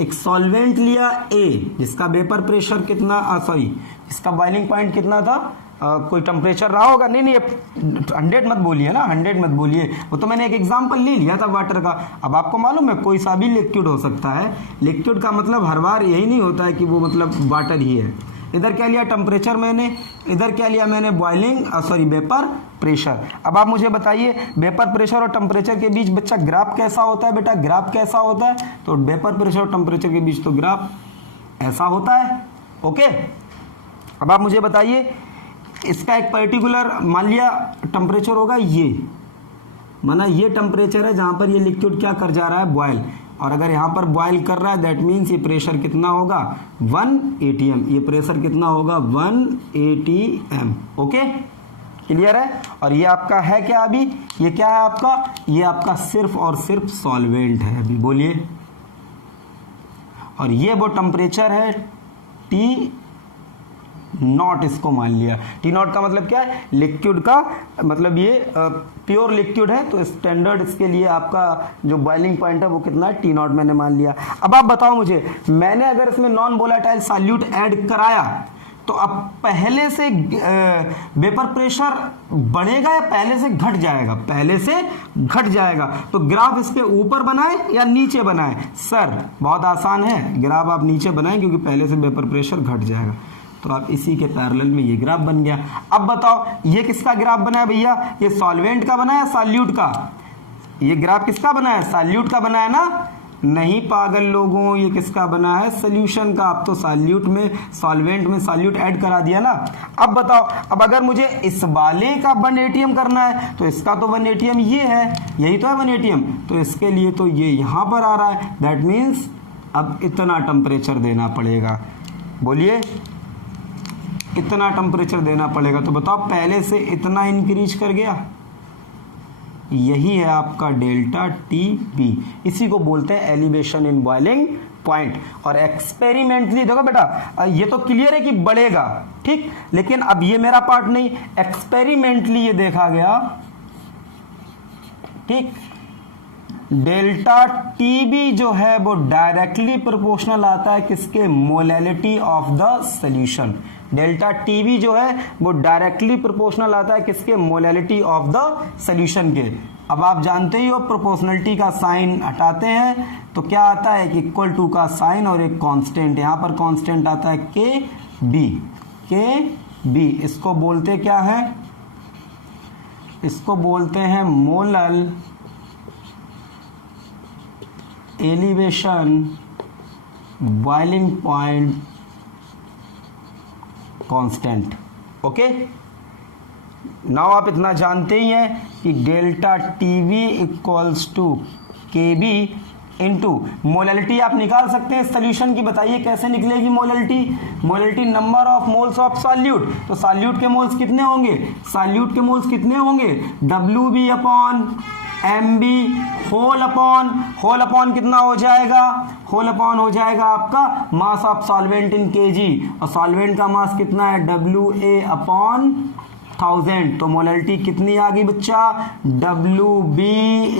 एक सॉल्वेंट लिया A, जिसका वेपर प्रेशर कितना, सॉरी, इसका बॉइलिंग पॉइंट कितना था, कोई टेम्परेचर रहा होगा, नहीं 100 मत बोलिए ना, 100 मत बोलिए, वो तो मैंने एक एग्जांपल ले लिया था वाटर का। अब आपको मालूम है कोई सा भी लिक्विड हो सकता है, लिक्विड का मतलब हर बार यही नहीं होता है कि वो मतलब वाटर ही है। इधर क्या लिया टेम्परेचर मैंने, इधर क्या लिया मैंने बॉइलिंग, सॉरी वेपर प्रेशर। अब आप मुझे बताइए वेपर प्रेशर और टेम्परेचर के बीच बच्चा ग्राफ कैसा होता है, बेटा ग्राफ कैसा होता है, तो वेपर प्रेशर और टेम्परेचर के बीच तो ग्राफ ऐसा होता है। ओके, अब आप मुझे बताइए इसका एक पर्टिकुलर मान लिया टेम्परेचर होगा, ये माना ये टेम्परेचर है जहां पर ये लिक्विड क्या कर जा रहा है, बॉयल, और अगर यहाँ पर बॉयल कर रहा है दैट मीन्स ये प्रेशर कितना होगा 1 atm, ये प्रेशर कितना होगा 1 atm। ओके, क्लियर है? और ये आपका है क्या, अभी ये क्या है आपका, ये आपका सिर्फ और सिर्फ सॉल्वेंट है अभी। बोलिए, और ये वो टेम्परेचर है T नॉट, इसको मान लिया। T नॉट का मतलब क्या है, लिक्विड का मतलब ये प्योर लिक्विड है, तो स्टैंडर्ड इसके लिए आपका जो बॉइलिंग पॉइंट है वो कितना है, T नॉट मैंने मान लिया। अब आप बताओ मुझे, मैंने अगर इसमें नॉन वोलेटाइल सॉल्यूट ऐड कराया तो अब पहले से वेपर प्रेशर बढ़ेगा या पहले से घट जाएगा, पहले से घट जाएगा। तो ग्राफ इसके ऊपर बनाए या नीचे बनाए, सर बहुत आसान है, ग्राफ आप नीचे बनाएं क्योंकि पहले से वेपर प्रेशर घट जाएगा। तो आप इसी के पैरेलल में ये ग्राफ बन गया। अब बताओ ये किसका ग्राफ बना है भैया, ये सॉल्वेंट का बना है सॉल्यूट का, ये ग्राफ किसका बना है, सॉल्यूट का बना है ना, नहीं पागल लोगों, ये किसका बना है, सोल्यूशन का। अब तो सॉल्यूट में सॉल्वेंट में सॉल्यूट ऐड करा दिया ना। अब बताओ, अब अगर मुझे इस वाले का 1 atm करना है तो इसका तो 1 atm ये है, यही तो है 1 atm, तो इसके लिए तो ये यहां पर आ रहा है, दैट मीन्स अब इतना टेम्परेचर देना पड़ेगा। बोलिए, इतना टेम्परेचर देना पड़ेगा। तो बताओ पहले से इतना इंक्रीज कर गया, यही है आपका डेल्टा TB, इसी को बोलते हैं एलिवेशन इन बॉइलिंग पॉइंट। और एक्सपेरिमेंटली देखो बेटा, ये तो क्लियर है कि बढ़ेगा, ठीक, लेकिन अब ये मेरा पार्ट नहीं, एक्सपेरिमेंटली ये देखा गया, ठीक, डेल्टा TB जो है वो डायरेक्टली प्रोपोर्शनल आता है किसके, molality of the solution. Delta TB जो है वो डायरेक्टली प्रोपोर्शनल आता है किसके, मोलैलिटी ऑफ द सॉल्यूशन के। अब आप जानते ही हो प्रोपोर्शनलिटी का साइन हटाते हैं तो क्या आता है, एक इक्वल टू का साइन और एक कांस्टेंट, यहां पर कांस्टेंट आता है KB। इसको बोलते क्या है, इसको बोलते हैं molal elevation boiling point constant. Okay, now आप इतना जानते ही हैं कि delta TB equals to KB into molality आप निकाल सकते हैं सॉल्यूशन की। बताइए कैसे निकलेगी molality, molality number of moles of solute, तो सॉल्यूट के मोल्स कितने होंगे, सॉल्यूट के मोल्स कितने होंगे, WB upon MB whole upon कितना हो जाएगा, होल अपॉन हो जाएगा आपका mass of solvent in kg, और सॉल्वेंट का मास कितना है, WA अपॉन 1000। तो मोलैलिटी कितनी आ गई बच्चा, WB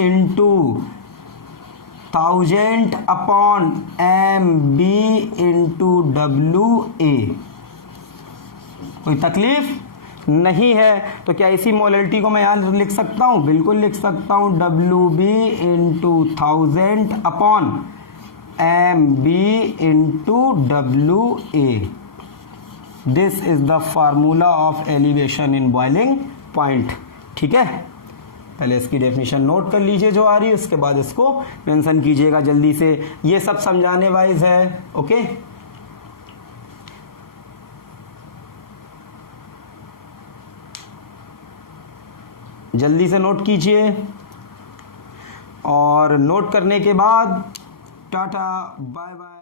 into 1000 upon MB into WA। कोई तकलीफ नहीं है? तो क्या इसी मोलैलिटी को मैं यहां लिख सकता हूं, बिल्कुल लिख सकता हूं, WB into 1000 upon mb into wa. This is the formula of elevation in boiling point. ठीक है, पहले इसकी डेफिनेशन नोट कर लीजिए जो आ रही है, उसके बाद इसको मेंशन कीजिएगा जल्दी से. ये सब समझाने वाइज है. ओके, जल्दी से नोट कीजिए, और नोट करने के बाद टाटा बाय बाय.